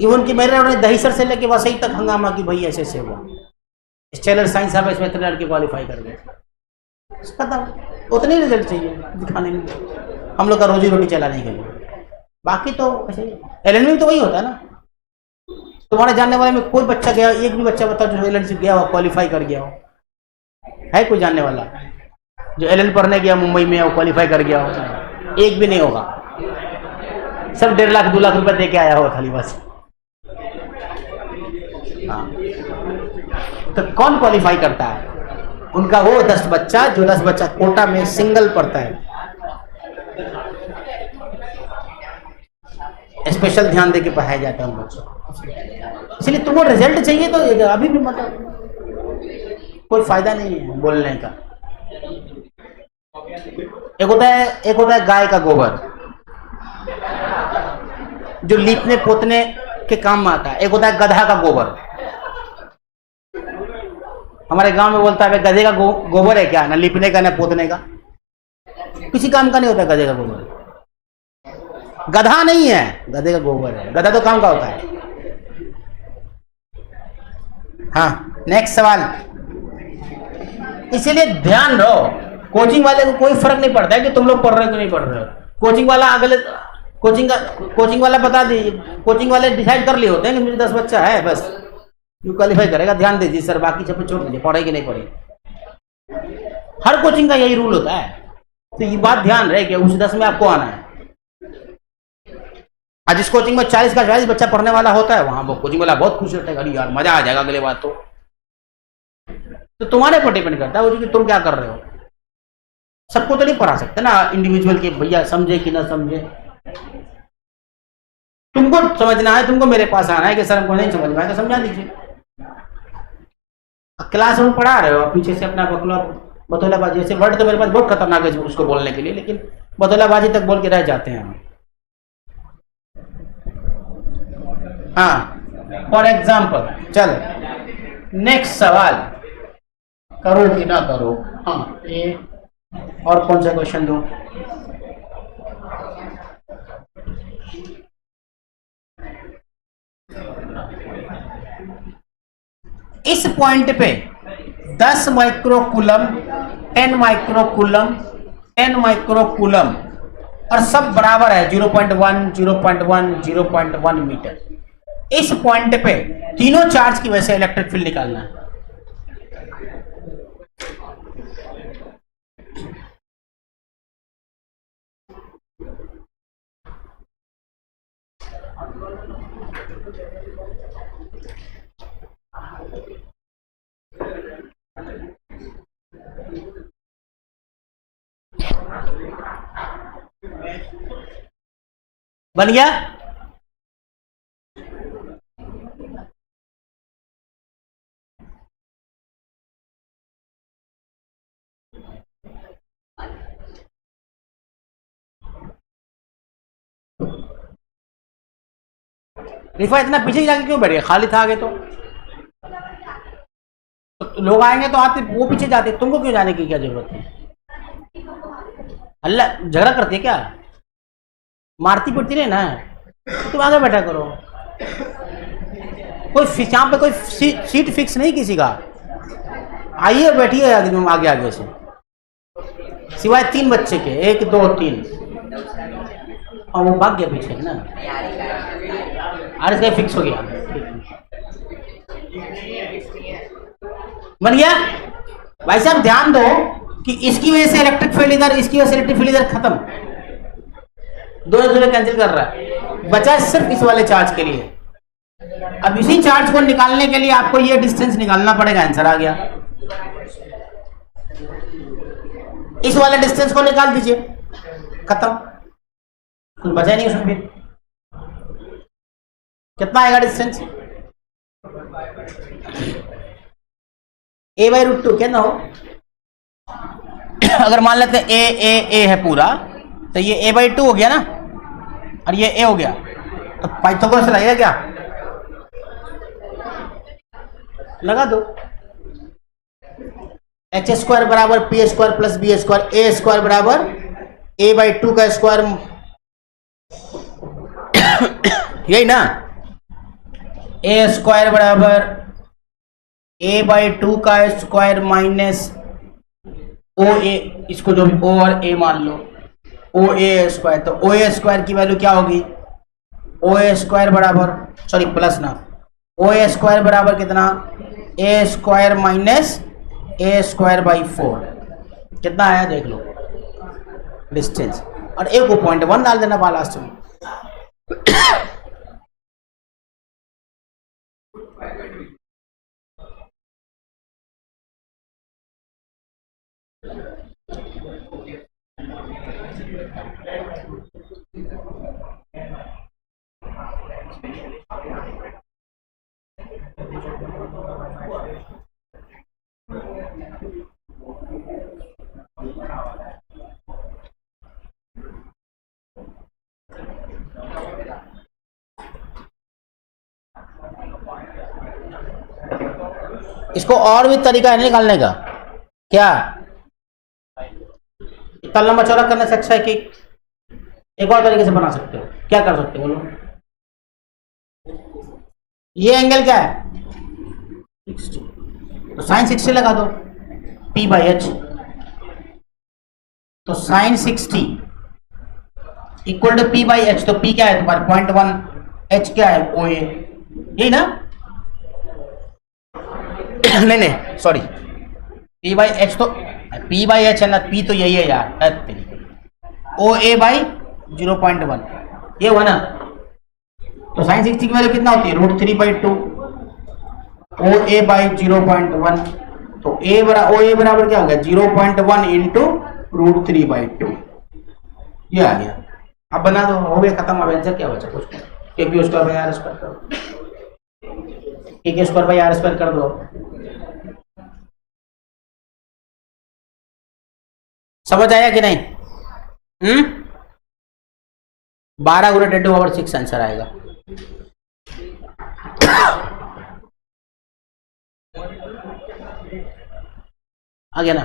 इवन की मेरे रोड दहीसर से लेके वसई तक हंगामा की भाई ऐसे से हुआ। स्टेलर साइंस अब इसमें इतने लड़के क्वालिफाई कर गए। खत्म। उतने रिजल्ट चाहिए दिखाने में, हम लोग का रोजी रोटी चलाने के लिए। बाकी तो ऐसे एलएनवी तो वही होता है ना। तुम्हारे जानने वाले में कोई बच्चा गया, एक भी बच्चा बताओ जो एलएन से गया हो, क्वालिफाई कर गया हो? है कोई जानने वाला जो एलएन पढ़ने गया मुंबई में और क्वालिफाई कर गया हो? एक भी नहीं होगा। सब 1.5 लाख 2 लाख रुपए दे के आया होगा खाली बस। हाँ। तो कौन क्वालिफाई करता है? उनका वो 10 बच्चा जो 10 बच्चा कोटा में सिंगल पढ़ता है। स्पेशल ध्यान देके पढ़ाया जाता है उन बच्चों को। इसलिए तुमको रिजल्ट चाहिए तो अभी भी मतलब कोई फायदा नहीं है बोलने का। एक होता है गाय का गोबर जो लीपने पोतने के काम में आता है। एक होता है गधा का गोबर। हमारे गांव में बोलता है गधे का गोबर है क्या, ना लीपने का ना पोतने का, किसी काम का नहीं होता गधे का गोबर। गधा नहीं है, गधे का गोबर है। गधा तो काम का होता है। हाँ, नेक्स्ट सवाल। इसीलिए ध्यान रहो, कोचिंग वाले को कोई फर्क नहीं पड़ता है कि तुम लोग पढ़ रहे हो कि नहीं पढ़ रहे हो। कोचिंग वाला अगले कोचिंग वाला बता दीजिए, कोचिंग वाले डिसाइड कर लिए होते हैं कि मुझे 10 बच्चा है, बस यू क्वालिफाई करेगा, ध्यान दीजिए सर, बाकी सब छोड़ दीजिए, पढ़े कि नहीं पढ़े। हर कोचिंग का यही रूल होता है। तो ये बात ध्यान रहे कि उस 10 में आपको आना है। आज जिस कोचिंग में 40 का 40 बच्चा पढ़ने वाला होता है, वहां वो कोचिंग वाला बहुत खुश रहता है, अरे यार मजा आ जाएगा अगले बार। तो तुम्हारे पर डिपेंड करता है कि तुम क्या कर रहे हो। सबको तो नहीं पढ़ा सकते ना इंडिविजुअल के, भैया समझे कि ना समझे। तुमको समझना है, तुमको मेरे पास आना है कि सर हमको नहीं समझ में आया तो समझा दीजिए। क्लास में पढ़ा रहे हो, पीछे से अपना बतौलाबाजी। ऐसे वर्ड तो मेरे पास बहुत खतरनाक है उसको बोलने के लिए, लेकिन बतौलाबाजी तक बोल के रह जाते हैं हम। हाँ, फॉर एग्जाम्पल, चल नेक्स्ट सवाल करो कि ना करो। हाँ, ये और कौन सा क्वेश्चन दो? इस पॉइंट पे 10 माइक्रोकूलम, 10 माइक्रोकूलम, 10 माइक्रोकूलम और सब बराबर है 0.1, 0.1, 0.1 मीटर। इस पॉइंट पे तीनों चार्ज की वजह से इलेक्ट्रिक फील्ड निकालना है। बन गया? रिफा इतना पीछे जाके क्यों बैठ गया? खाली था आगे तो लोग आएंगे तो आते, वो पीछे जाते, तुमको क्यों जाने की क्या जरूरत है? अल्लाह झगड़ा करती है क्या? मारती पड़ती नहीं ना, तुम आगे बैठा करो। कोई यहाँ पे कोई सीट फिक्स नहीं किसी का। आइए बैठिए आगे आगे आगे से, सिवाय 3 बच्चे के, 1 2 3, और वो भाग गया पीछे ना। और इसका फिक्स हो गया, बन गया। भाई साहब ध्यान दो कि इसकी वजह से इलेक्ट्रिक फील्ड इधर, इसकी वजह से इलेक्ट्रिक फील्ड इधर, खत्म, दोनों कैंसिल कर रहा है, बचा सिर्फ इस वाले चार्ज के लिए। अब इसी चार्ज को निकालने के लिए आपको ये डिस्टेंस निकालना पड़ेगा, आंसर आ गया। इस वाले डिस्टेंस को निकाल दीजिए, खत्म, कुछ बचा नहीं उसमें। फिर कितना आएगा डिस्टेंस? a/√2 क्या ना हो। अगर मान लेते हैं ए है पूरा, तो ये a/2 हो गया ना, और ये a हो गया, तो पाइथागोरस लगेगा क्या? लगा दो। h² बराबर p² प्लस b², a² बराबर a/2 का स्क्वायर, यही ना। a² बराबर a/2 का स्क्वायर माइनस OA, इसको जो भी O और A मान लो, OA², तो OA² की वैल्यू क्या होगी? OA² बराबर, सॉरी प्लस ना, OA² बराबर कितना? A² माइनस A²/4, कितना आया देख लो डिस्टेंस, और A को 0.1 डाल देना बाल लास्ट में। इसको और भी तरीका है निकालने का, क्या इतना लंबा चौड़ा करने से अच्छा है कि एक और तरीके से बना सकते हो। क्या कर सकते हो बोलो? ये एंगल क्या है? 60, तो साइन 60 लगा दो, p/h, तो साइन 60 इक्वल टू p/h, तो p क्या है तुम्हारे 0.1, h क्या है OA, यही ना? नहीं नहीं सॉरी, p/h तो p/h है ना, p तो यही है यार, OA/0.1 ये हुआ ना। तो साइन 60 की वैल्यू कितना होती है? √3/2, OA/0.1, तो OA बराबर क्या हो गया? 0.1 इंटू √3/2, ये आ गया। अब बना दो, हो गया खत्म। अब आंसर क्या बचा? कुछ k²/r² करो, k²/r² कर दो। समझ आया कि नहीं? 12 × 10⁻⁶ आंसर आएगा। आ गया ना?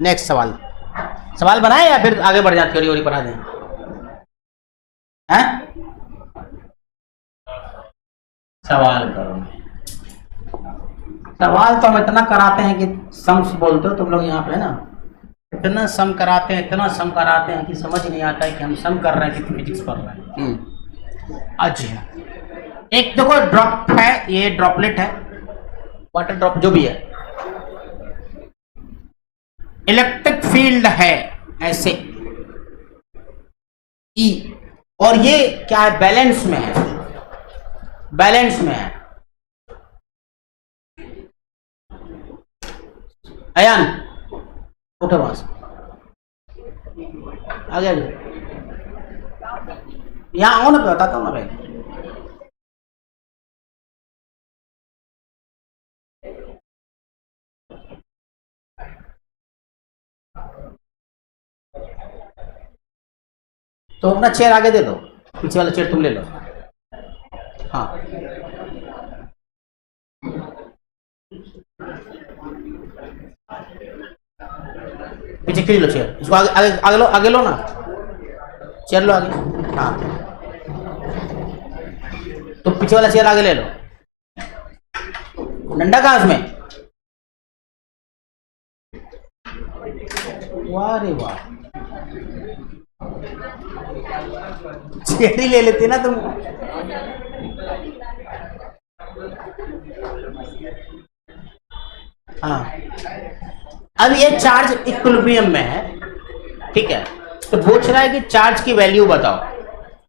नेक्स्ट सवाल बनाए या फिर आगे बढ़ जाए, थ्योरी वोरी पढ़ा दें? हैं? सवाल करो। सवाल तो हम इतना कराते हैं कि सम्स बोलते हो तुम लोग यहाँ पे ना, इतना सम कराते हैं, इतना सम कराते हैं कि समझ नहीं आता है कि हम सम कर रहे हैं कि फिजिक्स पढ़ रहे हैं। अच्छा, एक देखो ड्रॉप है, ये ड्रॉपलेट है, वाटर ड्रॉप जो भी है, इलेक्ट्रिक फील्ड है ऐसे E, और ये क्या है? बैलेंस में है, बैलेंस में है। अयान उठो बस, आ गया जो यहाँ आओ ना, बताता हूँ ना भाई। तो अपना चेयर आगे दे दो, पीछे वाला चेयर तुम ले लो। हाँ पीछे खींच लो चेयर, इसको आगे आगे आगे लो, आगे लो ना, चेयर लो आगे। हाँ तो पीछे वाला चेयर आगे ले लो। डंडा कहाँ उसमें? वाह रे वाह, चेयर ही ले लेती ना तुम। हाँ अब ये चार्ज इक्विलिब्रियम में है, ठीक है, तो पूछ रहा है कि चार्ज की वैल्यू बताओ,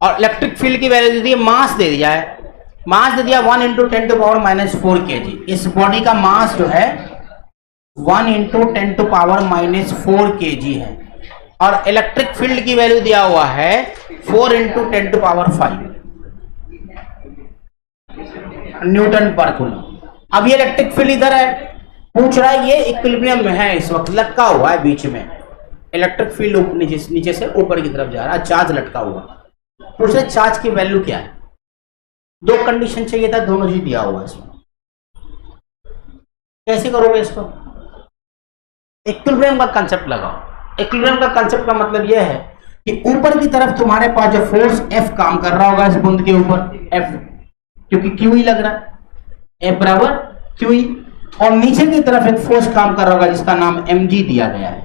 और इलेक्ट्रिक फील्ड की वैल्यू दे दी है, मास दे दिया है, मास दे दिया 1 × 10⁻⁻⁴ kg। इस बॉडी का मास जो है 1 × 10⁻⁻⁴ kg है, और इलेक्ट्रिक फील्ड की वैल्यू दिया हुआ है 4 × 10⁵ न्यूटन पर कूलम। अब ये इलेक्ट्रिक फील्ड इधर है, पूछ रहा है ये इक्विलिब्रियम में है, इस वक्त लटका हुआ है बीच में, इलेक्ट्रिक फील्ड नीचे से ऊपर की तरफ जा रहा है, चार्ज लटका हुआ। पूछ रहे चार्ज की वैल्यू क्या है। दो कंडीशन चाहिए था, दोनों चीज दिया हुआ है इसमें। कैसे करोगे इसको? इक्विलिब्रियम का कंसेप्ट लगाओ। इक्विलिब्रियम का कंसेप्ट का मतलब यह है कि ऊपर की तरफ तुम्हारे पास जो फोर्स F काम कर रहा होगा इस बूंद के ऊपर, F क्योंकि QE लग रहा है, F बराबर QE, और नीचे की तरफ एक फोर्स काम कर रहा होगा जिसका नाम mg दिया गया है।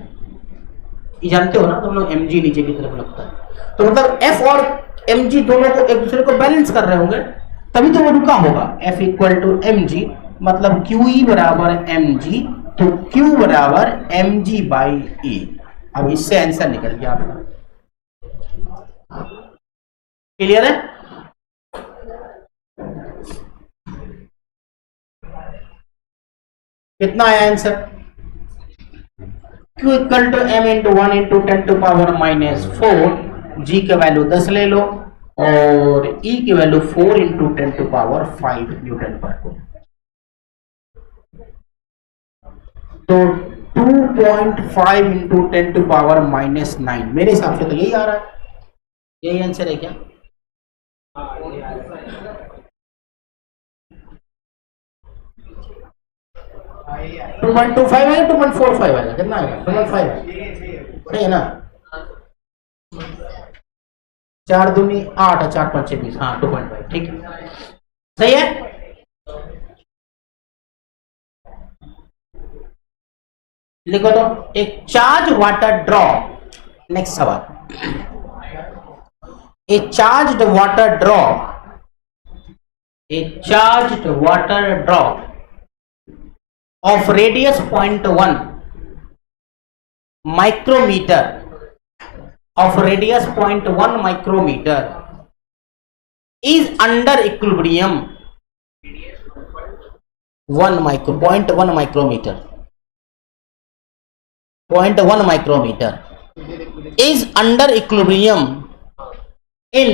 ये जानते हो ना तुम लोग, mg नीचे की तरफ लगता है, तो मतलब F और mg दोनों को एक दूसरे को बैलेंस कर रहे होंगे, तभी तो वो रुका होगा। F = mg, मतलब QE बराबर mg, तो Q बराबर mg/E। अब इससे आंसर निकल गया आपका। क्लियर है? कितना आया आंसर? Q = m × 1 × 10⁻⁴, G का वैल्यू 10 ले लो, और E की वैल्यू 4 × 10⁵ न्यूटन पर कूलम। तो 2.5 × 10⁻⁹ मेरे हिसाब से तो यही आ रहा है, यही आंसर है क्या? टू 2.25 है, 2.45 है, कितना है? 2.5 सही है ना? 4 दूनी 8, 4 5 20, हाँ 2.5 ठीक है, सही है। लिखो तो, एक चार्ज वाटर ड्रॉप, नेक्स्ट सवाल, a charged water drop, a charged water drop of radius 0.1 micrometer, of radius 0.1 micrometer is under equilibrium 0.1 micrometer, 0.1 micrometer is under equilibrium in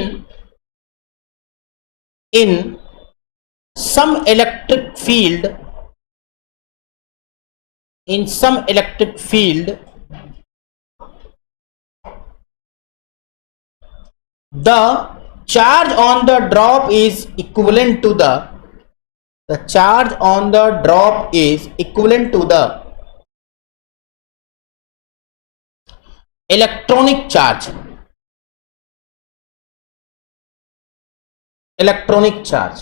some electric field, in some electric field, the charge on the drop is equivalent to the charge on the drop is equivalent to the electronic charge, electronic charge.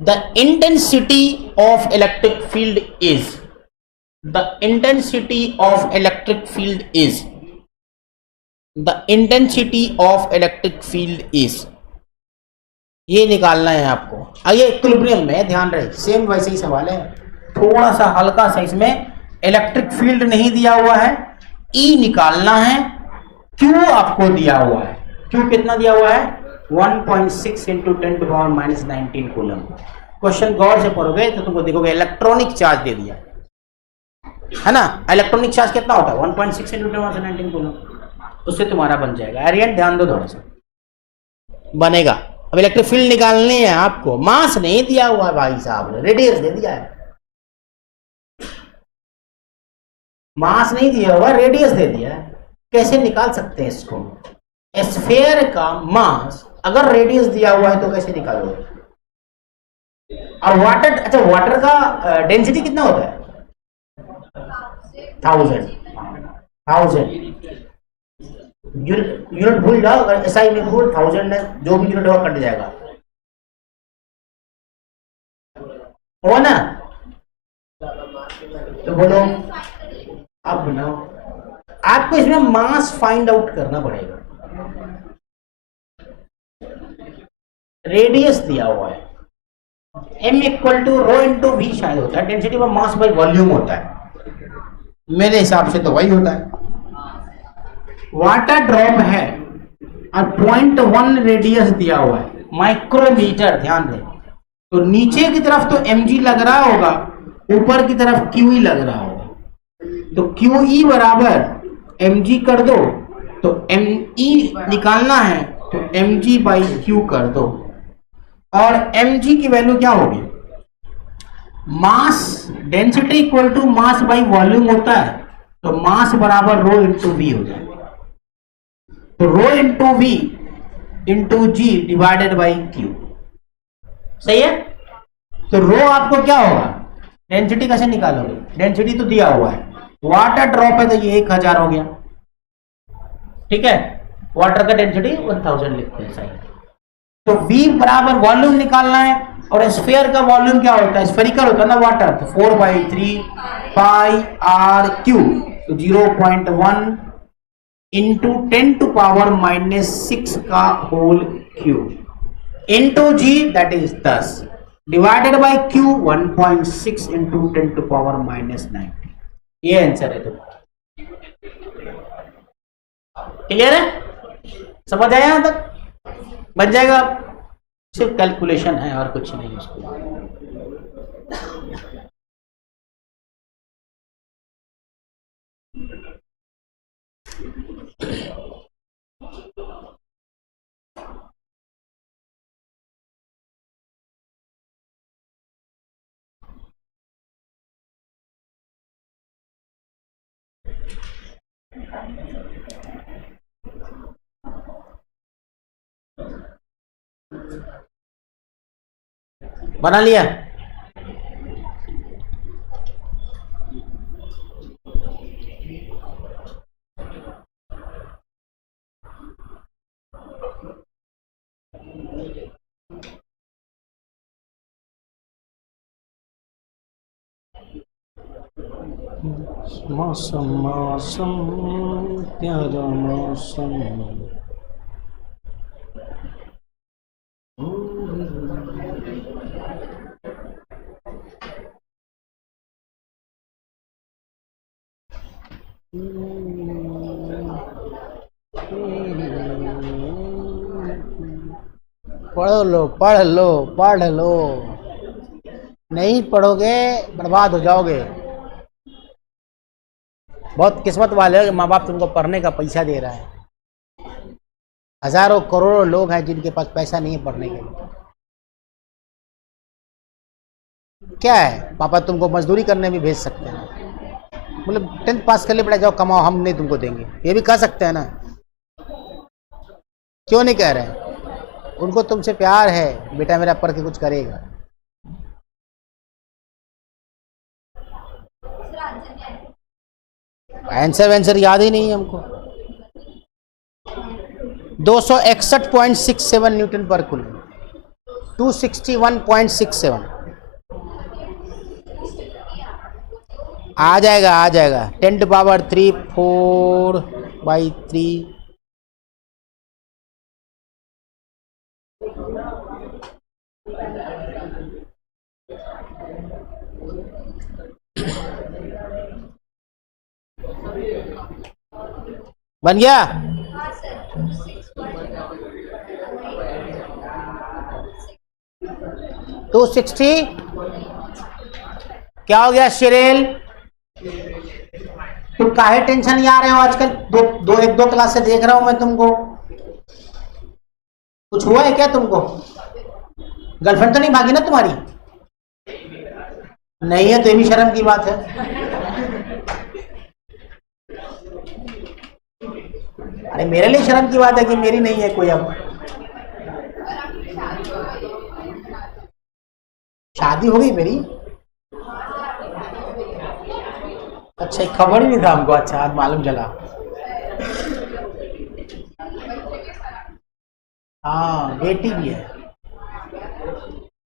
The intensity of electric field is, the intensity of electric field is, the intensity of electric field is, ये निकालना है आपको। ये equilibrium में, ध्यान रहे, same वैसे ही सवाल है, थोड़ा सा हल्का सा इसमें इलेक्ट्रिक फील्ड नहीं दिया हुआ है, E निकालना है, Q आपको दिया हुआ है। Q कितना दिया हुआ है? 1.6 × 10⁻⁻19 कूलम। क्वेश्चन गौर से पढ़ोगे तो तुमको देखोगे इलेक्ट्रॉनिक चार्ज दे दिया है ना। इलेक्ट्रॉनिक चार्ज कितना होता है? 1.6 × 10⁻⁻19 कूलम, उससे तुम्हारा बन जाएगा। एरियन ध्यान दो थोड़ा सा। बनेगा। अब इलेक्ट्रिक फील्ड निकालनी है आपको, मास नहीं दिया हुआ है भाई साहब ने, रेडियस दे दिया है। मास नहीं दिया हुआ, रेडियस दे दिया है। कैसे निकाल सकते हैं इसको? स्फीयर का मास अगर रेडियस दिया हुआ है तो कैसे निकालोगे? और वाटर, अच्छा वाटर का डेंसिटी कितना होता है? 1000 यूनिट भूल जाओ, अगर ऐसा ही नहीं भूल 1000 है, जो भी यूनिट होगा कट जाएगा, हो ना? तो बोलो, आप बनाओ। आपको इसमें मास फाइंड आउट करना पड़ेगा। रेडियस दिया हुआ है, m equal to rho into V शायद होता है, डेंसिटी पर मास बाई वॉल्यूम होता है, मेरे हिसाब से तो वही होता है। वाटर ड्रॉप है और 0.1 रेडियस दिया हुआ है, माइक्रोमीटर, ध्यान दें। तो नीचे की तरफ तो mg लग रहा होगा, ऊपर की तरफ QE लग रहा होगा। तो QE बराबर mg कर दो, तो me निकालना है तो mg बाई q कर दो। और mg की वैल्यू क्या होगी? Mass density equal to mass by volume होता है, तो मास बराबर रो इंटू वी हो जाएगा। तो rho into v into g divided by q, सही है? तो रो आपको क्या होगा? डेंसिटी कैसे निकालोगे? डेंसिटी तो दिया हुआ है, वाटर ड्रॉप है तो ये 1000 हो गया, ठीक है? वाटर का डेंसिटी 1000 लिखते हैं, सही है। तो V बराबर वॉल्यूम निकालना है, और स्फीयर का वॉल्यूम क्या होता है? स्फेरिकल होता है ना वाटर, तो 4/3 पाई आर क्यू, तो 0.1 इंटू 10 टू पावर -6 का whole cube into g, that is 10 divided by q 1.6 into 10 to power -90। ये आंसर है। तो क्लियर है? समझ आया यहां तक? बन जाएगा, सिर्फ कैलकुलेशन है और कुछ नहीं उसको। बना लिया? मौसम मौसम प्यारा मौसम, पढ़ लो पढ़ लो पढ़ लो, नहीं पढ़ोगे बर्बाद हो जाओगे। बहुत किस्मत वाले हो कि माँ बाप तुमको पढ़ने का पैसा दे रहा है। हजारों करोड़ों लोग हैं जिनके पास पैसा नहीं है पढ़ने के लिए। क्या है, पापा तुमको मजदूरी करने भी भेज सकते हैं, मतलब 10th पास कर ले बेटा, जाओ कमाओ, हम नहीं तुमको देंगे, ये भी कह सकते हैं ना। क्यों नहीं कह रहे? उनको तुमसे प्यार है, बेटा मेरा पढ़ के कुछ करेगा। आंसर याद ही नहीं है हमको। 261.67 न्यूटन पर कूलम, 261.67। आ जाएगा 10 टू पावर 3 4/3। बन गया? तो 60 क्या हो गया शिरेल? तो काहे टेंशन ही आ रहे हो आजकल? एक दो क्लास से देख रहा हूं मैं तुमको, कुछ हुआ है क्या तुमको? गर्लफ्रेंड तो नहीं भागी ना तुम्हारी? नहीं है तो ये भी शर्म की बात है। अरे मेरे लिए शर्म की बात है कि मेरी नहीं है कोई। अब शादी हो गई मेरी? अच्छा, खबर ही नहीं था हमको। अच्छा, आज मालूम चला। हाँ, बेटी भी है।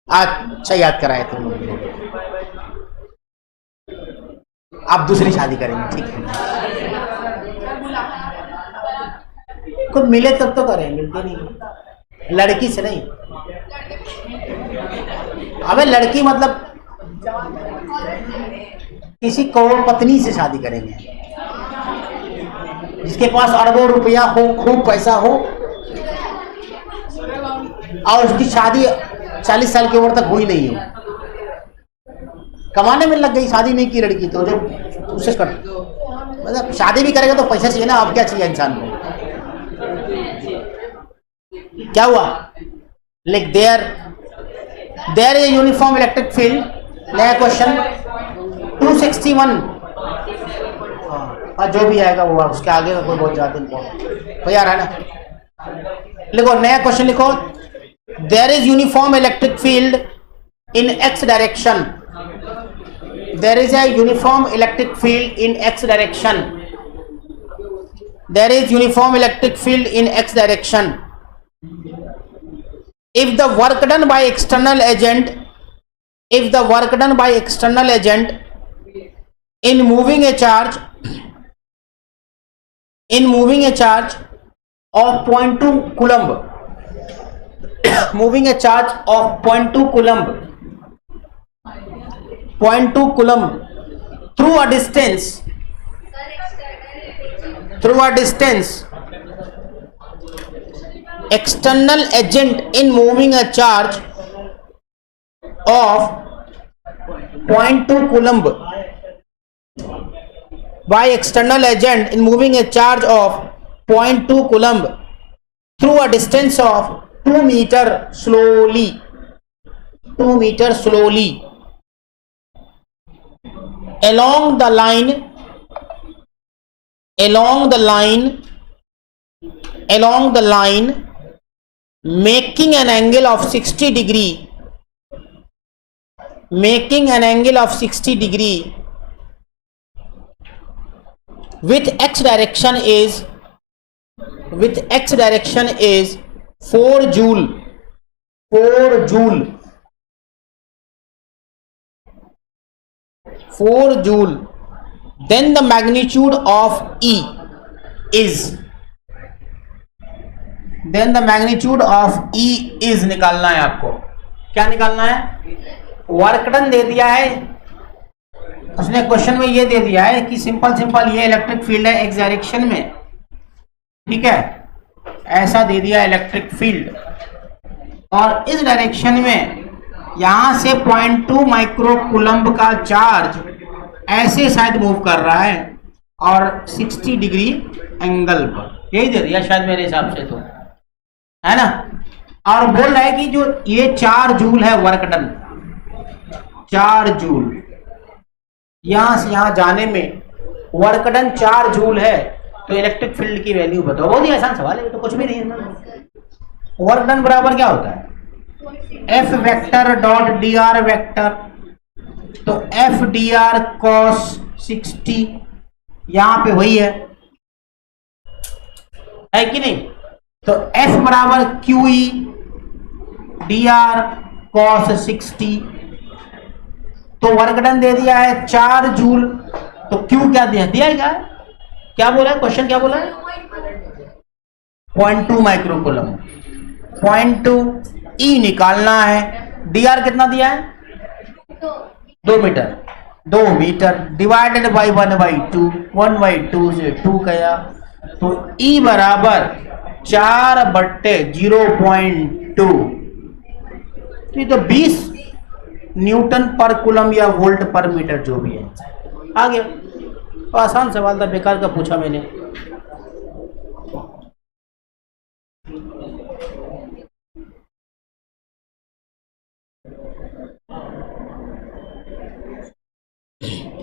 अच्छा याद कराए तुम लोग। आप दूसरी शादी करेंगे, ठीक है? खुद मिले तब तो करें, मिलते नहीं। लड़की से नहीं। अबे लड़की मतलब किसी करोड़ पत्नी से शादी करेंगे, जिसके पास अरबों रुपया हो, खूब पैसा हो, और उसकी शादी 40 साल की उम्र तक हुई नहीं हो, कमाने में लग गई, शादी नहीं की लड़की, तो जो उससे कर मतलब शादी भी करेगा तो पैसा चाहिए ना। अब क्या चाहिए इंसान को? क्या हुआ? Like there is uniform electric field. नया क्वेश्चन 261। हाँ, जो भी आएगा वो उसके आगे का कोई बहुत ज्यादा इंपॉर्टेंट कोई आ रहा है ना। लिखो, नया क्वेश्चन लिखो। There is uniform electric field in x direction. There is a uniform electric field in x direction. There is uniform electric field in x direction. If the work done by external agent, in moving a charge of 0.2 coulomb, moving a charge of 0.2 coulomb through a distance external agent in moving a charge of 0.2 coulomb by external agent in moving a charge of 0.2 coulomb through a distance of 2 meter slowly along the line making an angle of 60 degree with x direction is 4 joule. Then the magnitude of E is निकालना है आपको। क्या निकालना है? Work done they दिया है उसने, question में ये दे दिया है कि सिंपल ये इलेक्ट्रिक फील्ड है एक्स डायरेक्शन में, ठीक है? ऐसा दे दिया इलेक्ट्रिक फील्ड, और इस डायरेक्शन में यहां से 0.2 माइक्रो कूलम्ब का चार्ज ऐसे शायद मूव कर रहा है और 60 डिग्री एंगल पर। यही दे दिया शायद मेरे हिसाब से, तो है ना। और बोल रहा है कि जो ये 4 जूल है वर्क डन, 4 जूल, यहां से यहां जाने में वर्क डन 4 जूल है, तो इलेक्ट्रिक फील्ड की वैल्यू बताओ। बहुत ही आसान सवाल है, तो कुछ भी नहीं है। वर्क डन बराबर क्या होता है? F vector dot D R vector, तो एफ डी आर कॉस 60, यहां पे वही है कि नहीं? तो एफ बराबर Q E D R cos 60, तो वर्क डन दे दिया है 4 जूल, तो क्यू क्या दिया है? क्या बोला है क्वेश्चन? क्या बोला है? 0.2 माइक्रो कूलम्ब। 0.2 ई निकालना है। डी आर कितना दिया है? 2 मीटर डिवाइडेड बाई 1/2, 1/2 से 2 गया, तो ई बराबर 4/0.2, ये तो 20 न्यूटन पर कूलम या वोल्ट पर मीटर जो भी है। आ गया। तो आसान सवाल था, बेकार का पूछा मैंने।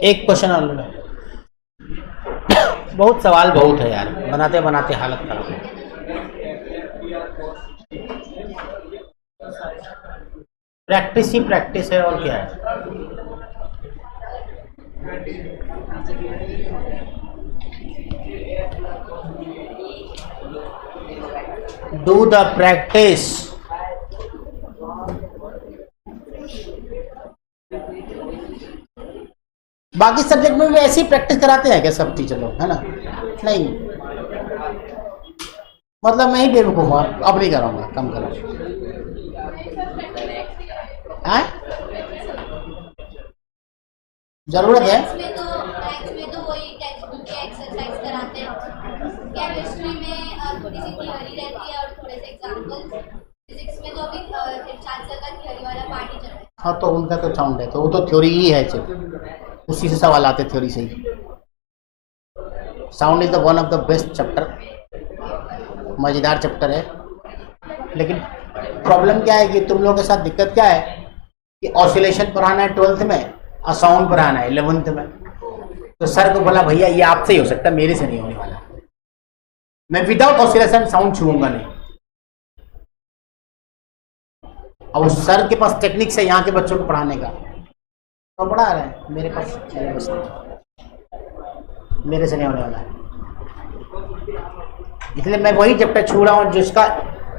एक क्वेश्चन और लो। बहुत सवाल बहुत है यार, बनाते बनाते हालत खराब है। प्रैक्टिस ही प्रैक्टिस है और क्या है। Do the practice. बाकी सब्जेक्ट में भी ऐसे ही प्रैक्टिस कराते हैं क्या सब टीचर लोग, है ना? नहीं, मतलब मैं ही बेवकूफ हूँ, अब नहीं कराऊंगा, कम करो। जरूरत है। तो वही टेक्स्ट बुक के एक्सरसाइज कराते हैं। केमिस्ट्री में थोड़ी सी थियरी रहती है और थोड़े से एग्जांपल। फिजिक्स में तो अभी इरशाद सर का थियरी वाला पार्ट ही चल रहा है। हाँ, तो उनका तो साउंड है, तो वो तो थ्योरी ही है, सिर्फ उसी से सवाल आते, थ्योरी से ही। Sound is the one of the best chapter, मज़ेदार चैप्टर है। लेकिन प्रॉब्लम क्या है कि तुम लोगों के साथ दिक्कत क्या है कि ऑसिलेशन पढ़ाना है 12th में और साउंड पढ़ाना है 11th में। तो सर को बोला भैया ये आपसे ही हो सकता है, मेरे से नहीं होने वाला। मैं विदाउट ऑसिलेशन साउंड छूऊंगा नहीं। और उस सर के पास टेक्निक्स है यहाँ के बच्चों को पढ़ाने का, तो पढ़ा रहे हैं। मेरे से नहीं होने वाला है, इसलिए मैं वही चैप्टर छू रहा हूँ जिसका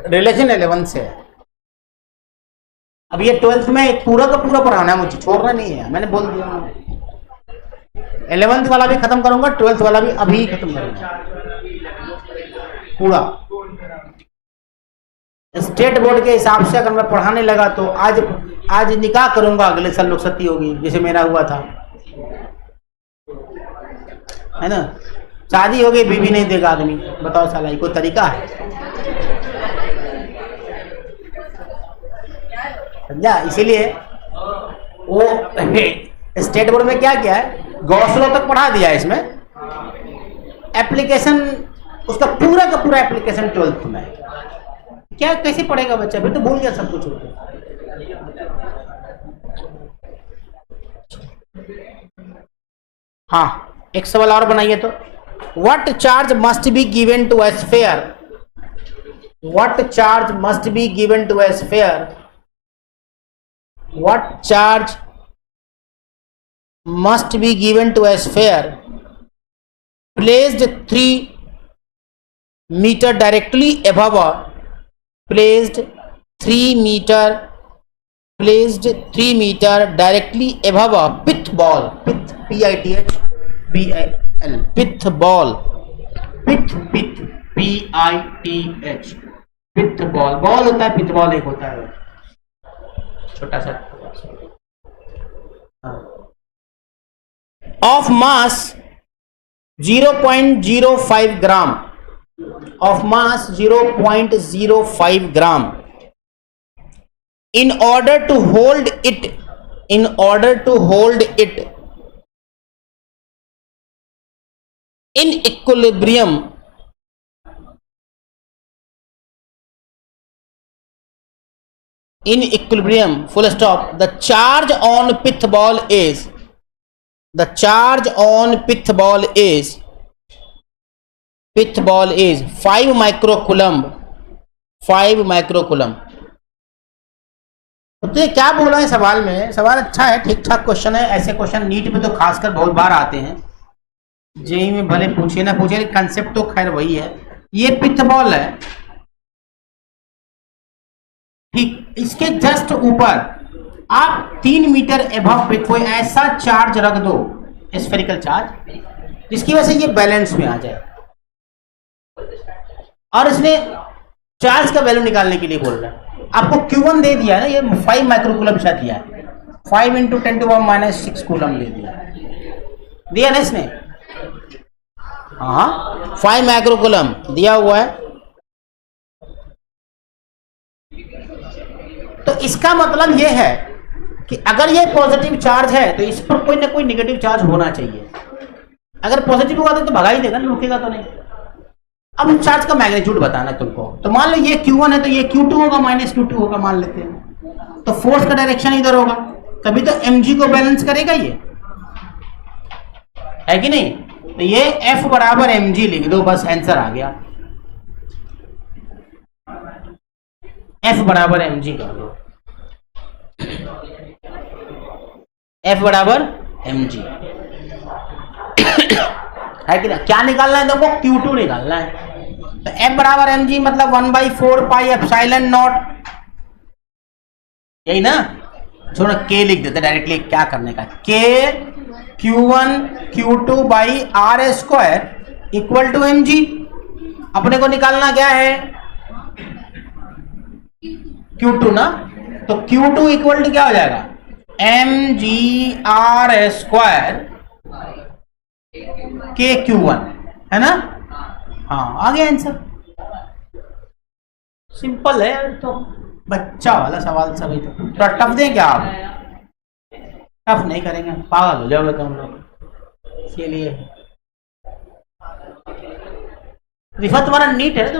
रिलेशन 11th से है। अब ये 12th में पूरा का पूरा पढ़ाना है, मुझे छोड़ना नहीं है, मैंने बोल दिया। 11th वाला भी खत्म करूंगा, 12th वाला भी अभी खत्म करूंगा पूरा। स्टेट बोर्ड के हिसाब से अगर मैं पढ़ाने लगा तो आज निकाह करूंगा, अगले साल रुखसती होगी, जैसे मेरा हुआ था, है ना? शादी हो गई, बीवी नहीं देगा आदमी, बताओ साला ये कोई तरीका है? समझा? इसीलिए वो स्टेट बोर्ड में क्या किया है, गौसलों तक पढ़ा दिया है। इसमें एप्लीकेशन, उसका पूरा का पूरा एप्लीकेशन 12th में। क्या कैसे पढ़ेगा बच्चा, फिर तो भूल गया सब कुछ होता। हाँ, एक सवाल और बनाइए तो। What charge must be given to a sphere? What charge must be given to a sphere? What charge must be given to a sphere placed 3 meter directly above a placed 3 meter directly above a pith ball. Pith, P-I-T-H-B-A-L, pith ball. Pith P-I-T-H, pith ball. Ball होता है, pith ball एक होता है छोटा सा, of mass 0.05 gram, of mass 0.05 gram, in order to hold it in equilibrium, full stop. The charge on pith ball is 5 microcoulomb. 5 microcoulomb. तो ये क्या बोला है सवाल में? सवाल अच्छा है, ठीक ठाक क्वेश्चन है। ऐसे क्वेश्चन नीट में तो खासकर बहुत बार आते हैं, जेई में भले पूछे ना पूछे, कंसेप्ट तो खैर वही है। ये पिथ बॉल है, ठीक, इसके जस्ट ऊपर आप 3 मीटर एबव पे कोई ऐसा चार्ज रख दो, स्फेरिकल चार्ज, जिसकी वजह से ये बैलेंस में आ जाए। और इसने चार्ज का वैल्यू निकालने के लिए बोल रहा है। आपको Q1 दे दिया ना, ये 5 माइक्रोकूलम शायद दिया है, 5 × 10⁻⁻6 कूलम दे दिया ना इसने। हाँ, 5 माइक्रोकूलम दिया हुआ है। तो इसका मतलब ये है कि अगर ये पॉजिटिव चार्ज है तो इस पर कोई ना कोई नेगेटिव चार्ज होना चाहिए। अगर पॉजिटिव होगा तो भगा ही देगा ना, रुकेगा तो नहीं। अब चार्ज का मैग्नीट्यूड बताना तुमको, तो मान लो ये Q1 है तो ये Q2 होगा, -Q2 होगा मान लेते हैं। तो फोर्स का डायरेक्शन इधर होगा, तभी तो mg को बैलेंस करेगा ये। है कि नहीं? तो ये F बराबर mg लिख दो, बस आंसर आ गया। F बराबर mg कर दो, F बराबर mg है कि ना? क्या निकालना है देखो? Q2 निकालना है। तो F बराबर mg मतलब 1/4 पाई एप्सिलॉन नॉट, यही ना? छोड़ो K लिख देते डायरेक्टली, क्या करने का? K Q1 Q2 by R square equal to mg। अपने को निकालना क्या है? Q2 ना? तो Q2 इक्वल टू क्या हो जाएगा? mg are square K Q1, है ना? हाँ, आ गया आंसर। सिंपल है तो, बच्चा वाला सवाल सभी। तो थोड़ा टफ दें क्या आप? टफ नहीं करेंगे, पागल हो जाओगे तुम लोग। इसलिए रिफा तुम्हारा नीट है तो?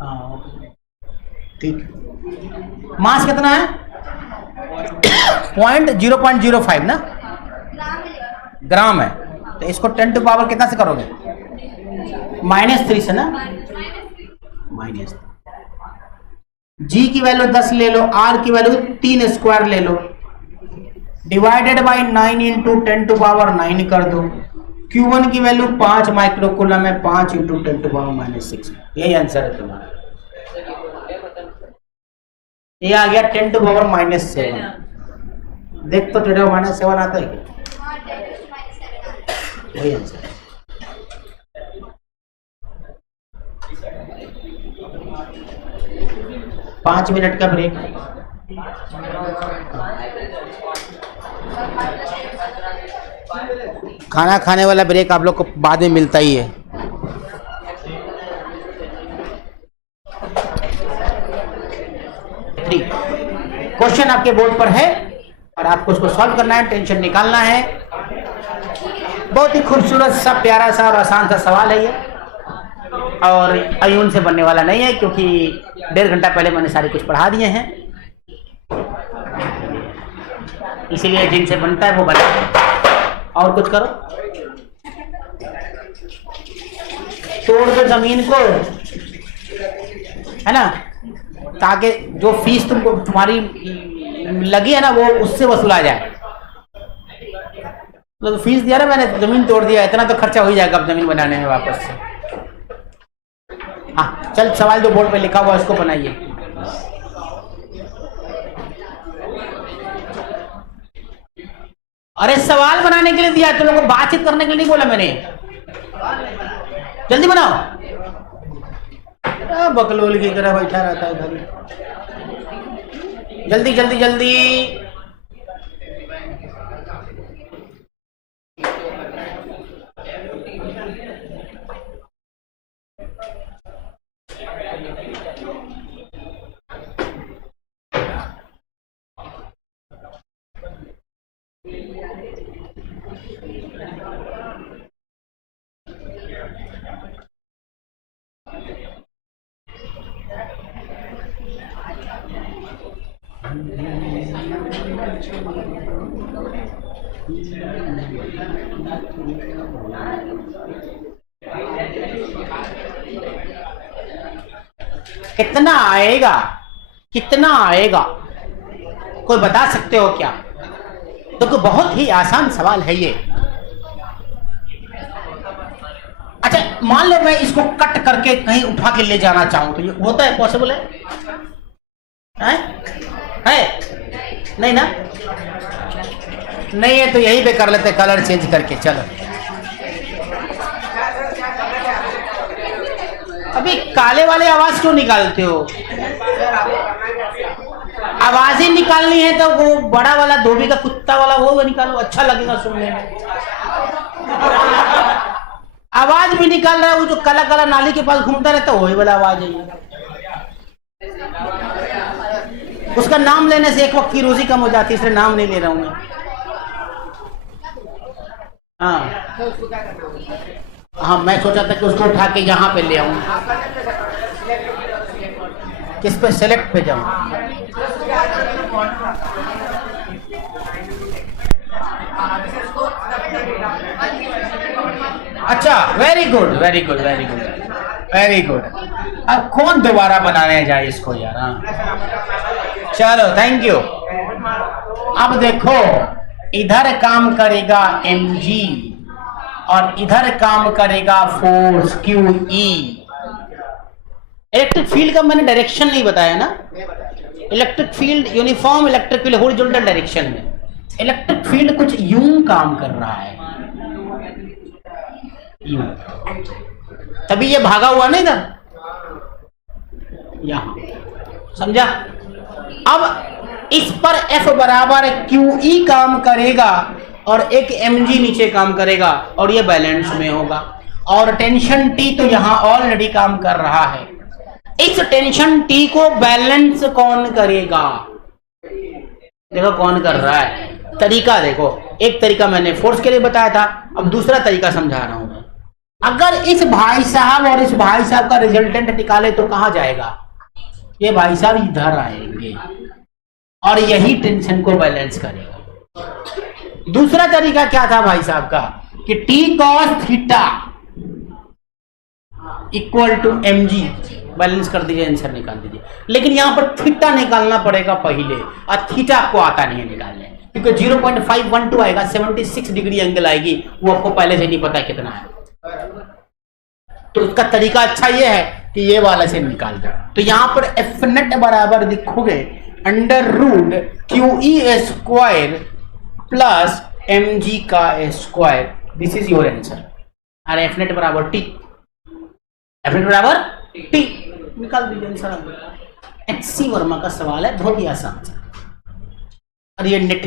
हाँ ठीक। मास कितना है? 0.05 ना ग्राम है। तो इसको 10 टू पावर कितना से करोगे? -3 से ना? माइनस जी की वैल्यू 10 ले लो, आर की वैल्यू 3 स्क्वायर ले लो, divided by 9 into 10 to power 9 कर दो। Q1 की वैल्यू 5 माइक्रोकूलम है, 5 इंटू 10 टू पावर -6। यही आंसर है तुम्हारा। ये आ गया 10 टू पावर -7। देख तो 10 टू पावर -7 आता है क्या? वही आंसर है। पाँच मिनट का ब्रेक। खाना खाने वाला ब्रेक आप लोग को बाद में मिलता ही है। क्वेश्चन आपके बोर्ड पर है और आपको उसको सॉल्व करना है, टेंशन निकालना है। बहुत ही खूबसूरत सा, प्यारा सा और आसान सा सवाल है ये, और अयून से बनने वाला नहीं है क्योंकि 1.5 घंटा पहले मैंने सारे कुछ पढ़ा दिए हैं, इसीलिए जिनसे बनता है वो बना। और कुछ करो, तोड़ दो जमीन को, है ना, ताकि जो फीस तुमको तुम्हारी लगी है ना वो उससे वसूला जाए। तो फीस दिया ना मैंने, जमीन तोड़ दिया, इतना तो खर्चा हो ही जाएगा अब जमीन बनाने में वापस से। हाँ चल, सवाल जो बोर्ड पे लिखा हुआ उसको बनाइए। अरे सवाल बनाने के लिए दिया, तुम लोगों को बातचीत करने के लिए नहीं बोला मैंने। जल्दी बनाओ। बकलोल की तरह बैठा रहता है इधर। जल्दी जल्दी जल्दी। कितना आएगा, कितना आएगा, कोई बता सकते हो क्या? तो बहुत ही आसान सवाल है ये। अच्छा मान लो मैं इसको कट करके कहीं उठा के ले जाना चाहूं तो ये होता है? पॉसिबल है? नहीं ना? नहीं है तो यही पे कर लेते, कलर चेंज करके। चलो अभी काले वाले आवाज क्यों निकालते हो? आवाज ही निकालनी है तो वो बड़ा वाला धोबी का कुत्ता वाला वो निकालो, अच्छा लगेगा सुनने में। आवाज भी निकाल रहा है वो जो काला काला नाली के पास घूमता रहता है, वही वाला आवाज है। उसका नाम लेने से एक वक्त की रोजी कम हो जाती है, इसलिए नाम नहीं ले रहा हूं मैं। हाँ मैं सोचा था कि उसको उठा के यहाँ पे ले आऊं। किस पे? सेलेक्ट पे जाऊं। अच्छा, very good very good very good very good. अब कौन दोबारा बनाने जाए इसको यार। हाँ चलो, थैंक यू। अब देखो, इधर काम करेगा mg और इधर काम करेगा फोर्स QE। इलेक्ट्रिक फील्ड का मैंने डायरेक्शन नहीं बताया ना। Electric field uniform electric field horizontal direction में, इलेक्ट्रिक फील्ड कुछ यूं काम कर रहा है, यूं। तभी ये भागा हुआ नहीं इधर, यहां, समझा। अब इस पर F बराबर QE काम करेगा और एक mg नीचे काम करेगा और ये बैलेंस में होगा। और टेंशन T तो यहां ऑलरेडी काम कर रहा है। इस टेंशन T को बैलेंस कौन करेगा? देखो कौन कर रहा है। तरीका देखो, एक तरीका मैंने फोर्स के लिए बताया था, अब दूसरा तरीका समझा रहा हूं मैं। अगर इस भाई साहब और इस भाई साहब का रिजल्टेंट निकाले तो कहां जाएगा? ये भाई साहब इधर आएंगे और यही टेंशन को बैलेंस करेगा। दूसरा तरीका क्या था भाई साहब का कि T cos theta equal to mg, balance कर दीजिए, आंसर निकाल दीजिए। लेकिन यहां पर थीटा निकालना पड़ेगा पहले, और थीटा आपको आता नहीं है निकालने, क्योंकि 0.512 आएगा, 76 डिग्री एंगल आएगी, वो आपको पहले से नहीं पता कितना है। तो उसका तरीका अच्छा ये है कि ये वाला से निकाल दो। तो यहां पर एफ नेट बराबर लिखोगे under root QE square plus mg का square. This is your answer. और एफ नेट बराबर टी, एफ नेट बराबर टी, निकाल दीजिए आंसर। HC वर्मा का सवाल है, बहुत ही आसान सा, और ये नेट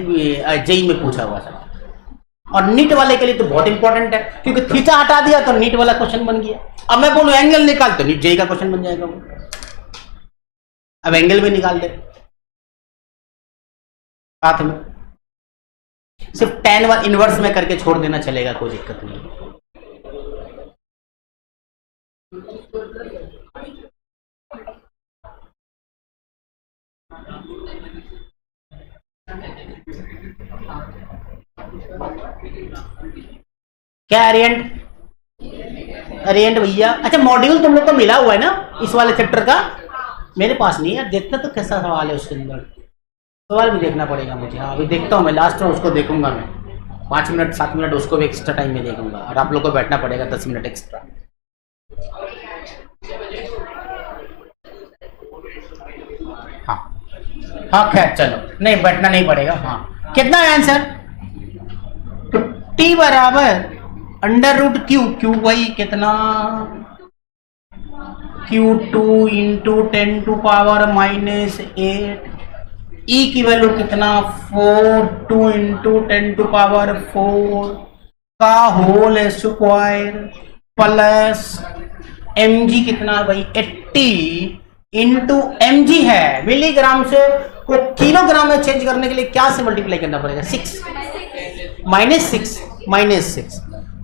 जेई में पूछा हुआ था। और नीट वाले के लिए तो बहुत इंपॉर्टेंट है, क्योंकि थीटा हटा दिया तो नीट वाला क्वेश्चन बन गया। अब मैं बोलूं एंगल निकाल तो नीट जेई का क्वेश्चन बन जाएगा वो। अब एंगल भी निकाल दे साथ में, सिर्फ tan वन इनवर्स में करके छोड़ देना चलेगा, कोई दिक्कत नहीं। क्या एरिएंट? एरिएंट भैया, अच्छा मॉड्यूल तुम लोग को मिला हुआ है ना इस वाले चैप्टर का? मेरे पास नहीं है, देखते तो कैसा सवाल है उसके अंदर, सवाल भी देखना पड़ेगा मुझे। हाँ अभी देखता हूँ मैं, लास्ट में उसको देखूंगा मैं, 5 मिनट 7 मिनट उसको भी एक्स्ट्रा टाइम में देखूंगा, और आप लोग को बैठना पड़ेगा 10 मिनट एक्स्ट्रा। हाँ हाँ खैर चलो, नहीं बैठना नहीं पड़ेगा। हाँ कितना है आंसर? तो T बराबर अंडर रूट Q वही कितना, Q2 इंटू 10 टू पावर -8, E की वैल्यू कितना 4, 2 इंटू 10 टू पावर 4 का होल स्क्वायर प्लस mg कितना भाई 80 इंटू mg है मिलीग्राम से को किलोग्राम में चेंज करने के लिए क्या से मल्टीप्लाई करना पड़ेगा? 6 -6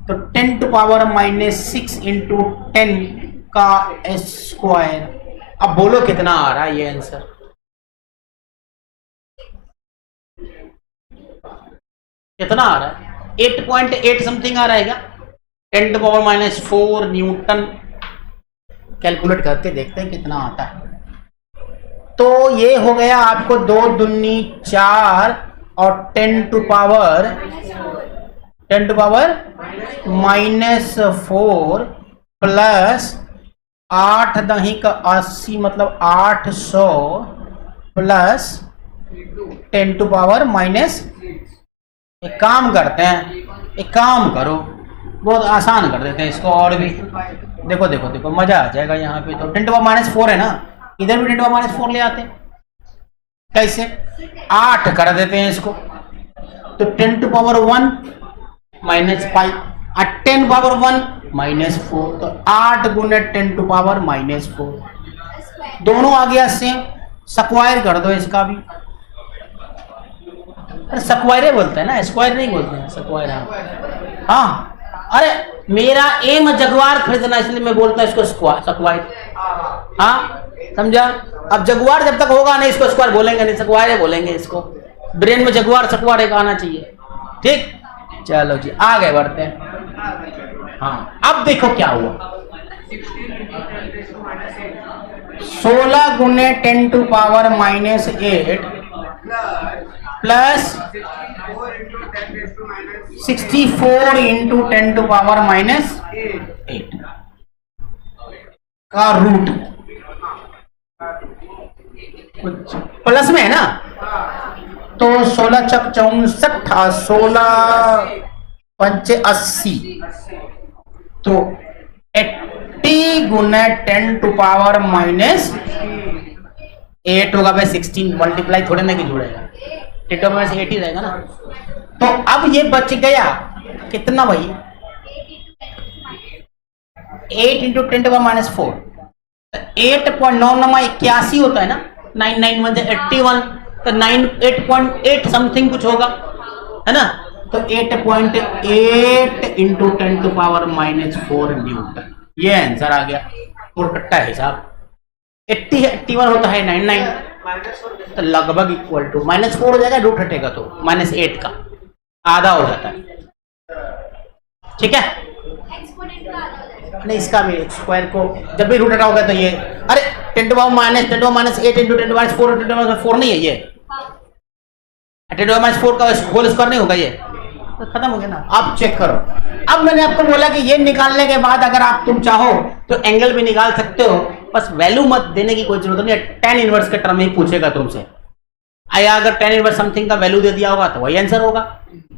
तो 10 टू पावर -6 इंटू 10 का स्क्वायर। अब बोलो कितना आ रहा है ये आंसर? कितना आ रहा है? 8.8 समथिंग आ रहा है क्या? 10 टू पावर -4 न्यूटन। कैलकुलेट करके देखते हैं कितना आता है। तो ये हो गया आपको 2 दूनी 4 और 10 टू पावर -4 प्लस 8 दही का 80 मतलब 800 प्लस 10 टू पावर माइनस। एक काम करते हैं, एक काम करो, बहुत आसान कर देते हैं इसको और भी। देखो देखो देखो मजा आ जाएगा यहाँ पे। तो 10 टू पावर -4 है ना, इधर भी 10 टू पावर -4 ले आते हैं। कैसे? 8 कर देते हैं इसको, तो 10 टू पावर 1 -5 और 10 पावर 1 -4, तो 8 गुने 10 टू पावर -4 दोनों आ गया सेम। स्क्वायर कर दो इसका भी। अरे स्क्वायर बोलते हैं ना, स्क्वायर नहीं बोलते हैं, स्क्वायर। हाँ अरे मेरा एम जगुआर खरीदना, इसलिए मैं बोलता हूँ इसको स्क्वायर। हाँ समझा? अब जगुआर जब तक होगा नहीं इसको स्क्वायर बोलेंगे नहीं, स्क्वायर बोलेंगे इसको। ब्रेन में जगुआर स्क्वायर एक आना चाहिए। ठीक, चलो जी आगे बढ़ते हैं। हाँ, अब देखो क्या हुआ, 16 गुने 10 to power -8 plus 64 into 10 to power -8 का रूट, कुछ प्लस में है ना, तो 16 चक 64, 16 पंचे 80, तो 80 गुना 10 टू पावर -8 होगा भाई। 16 मल्टीप्लाई थोड़े ना कि जुड़ेगा, 10 टू पावर -8 ही रहेगा ना। तो अब ये बच गया कितना भाई, 8 इंटू 10 टू पावर -4, 8.981 होता है ना, 991 से 81, तो 8.8 समथिंग कुछ होगा, है ना। तो 8.8 इंटू 10 टू पावर -4 न्यूटन, ये आंसर आ गया। और कट्टा हिसाब 80 81 होता है 99, तो लगभग इक्वल टू -4 हो जाएगा, रूट हटेगा तो -8 का आधा हो जाता है, ठीक है। एक्सपोनेंट का आधा हो जाएगा। नहीं, इसका भी स्क्वायर को जब भी रूट हटाओगे तो ये, अरे 10 to power -8 into 10 to power -4 10 to power -4 नहीं है ये, 10 टू पावर -4 का होल स्क्वायर नहीं होगा ये, तो खत्म हो गया ना। आप चेक करो, अब मैंने आपको बोला कि ये निकालने के बाद अगर आप तुम चाहो तो एंगल भी निकाल सकते हो, बस वैल्यू मत देने की कोई जरूरत नहीं है। tan इनवर्स के टर्म ही पूछेगा तुमसे, आया अगर tan इनवर्स समथिंग का वैल्यू दे दिया होगा तो वही आंसर होगा,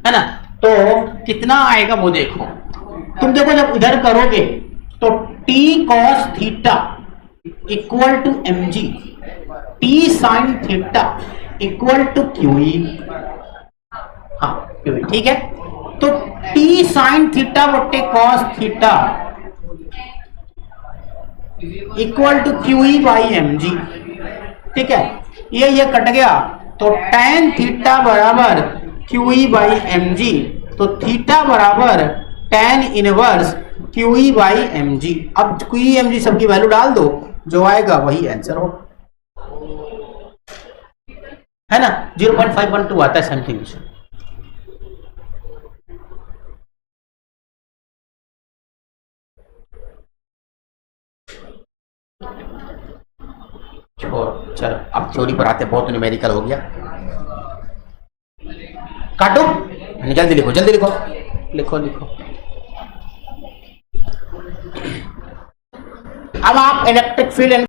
है ना। तो कितना आएगा वो देखो, तुम देखो जब इधर करोगे तो t cos theta equal to mg, t sin theta equal to QE, हाँ QE, ठीक है। तो t sin थीटा बट्टे cos theta equal to QE by mg, ठीक है। ये कट गया, तो tan थीटा बराबर QE बाई mg, तो थीटा बराबर tan inverse QE by mg। अब QE mg सबकी वैल्यू डाल दो, जो आएगा वही आंसर हो, है ना। 0.512 आता है समथिंग। छोड़ो, चलो अब थ्योरी पर आते, बहुत न्यूमेरिकल हो गया। काटो, जल्दी लिखो, जल्दी लिखो, लिखो लिखो। अब आप इलेक्ट्रिक फील्ड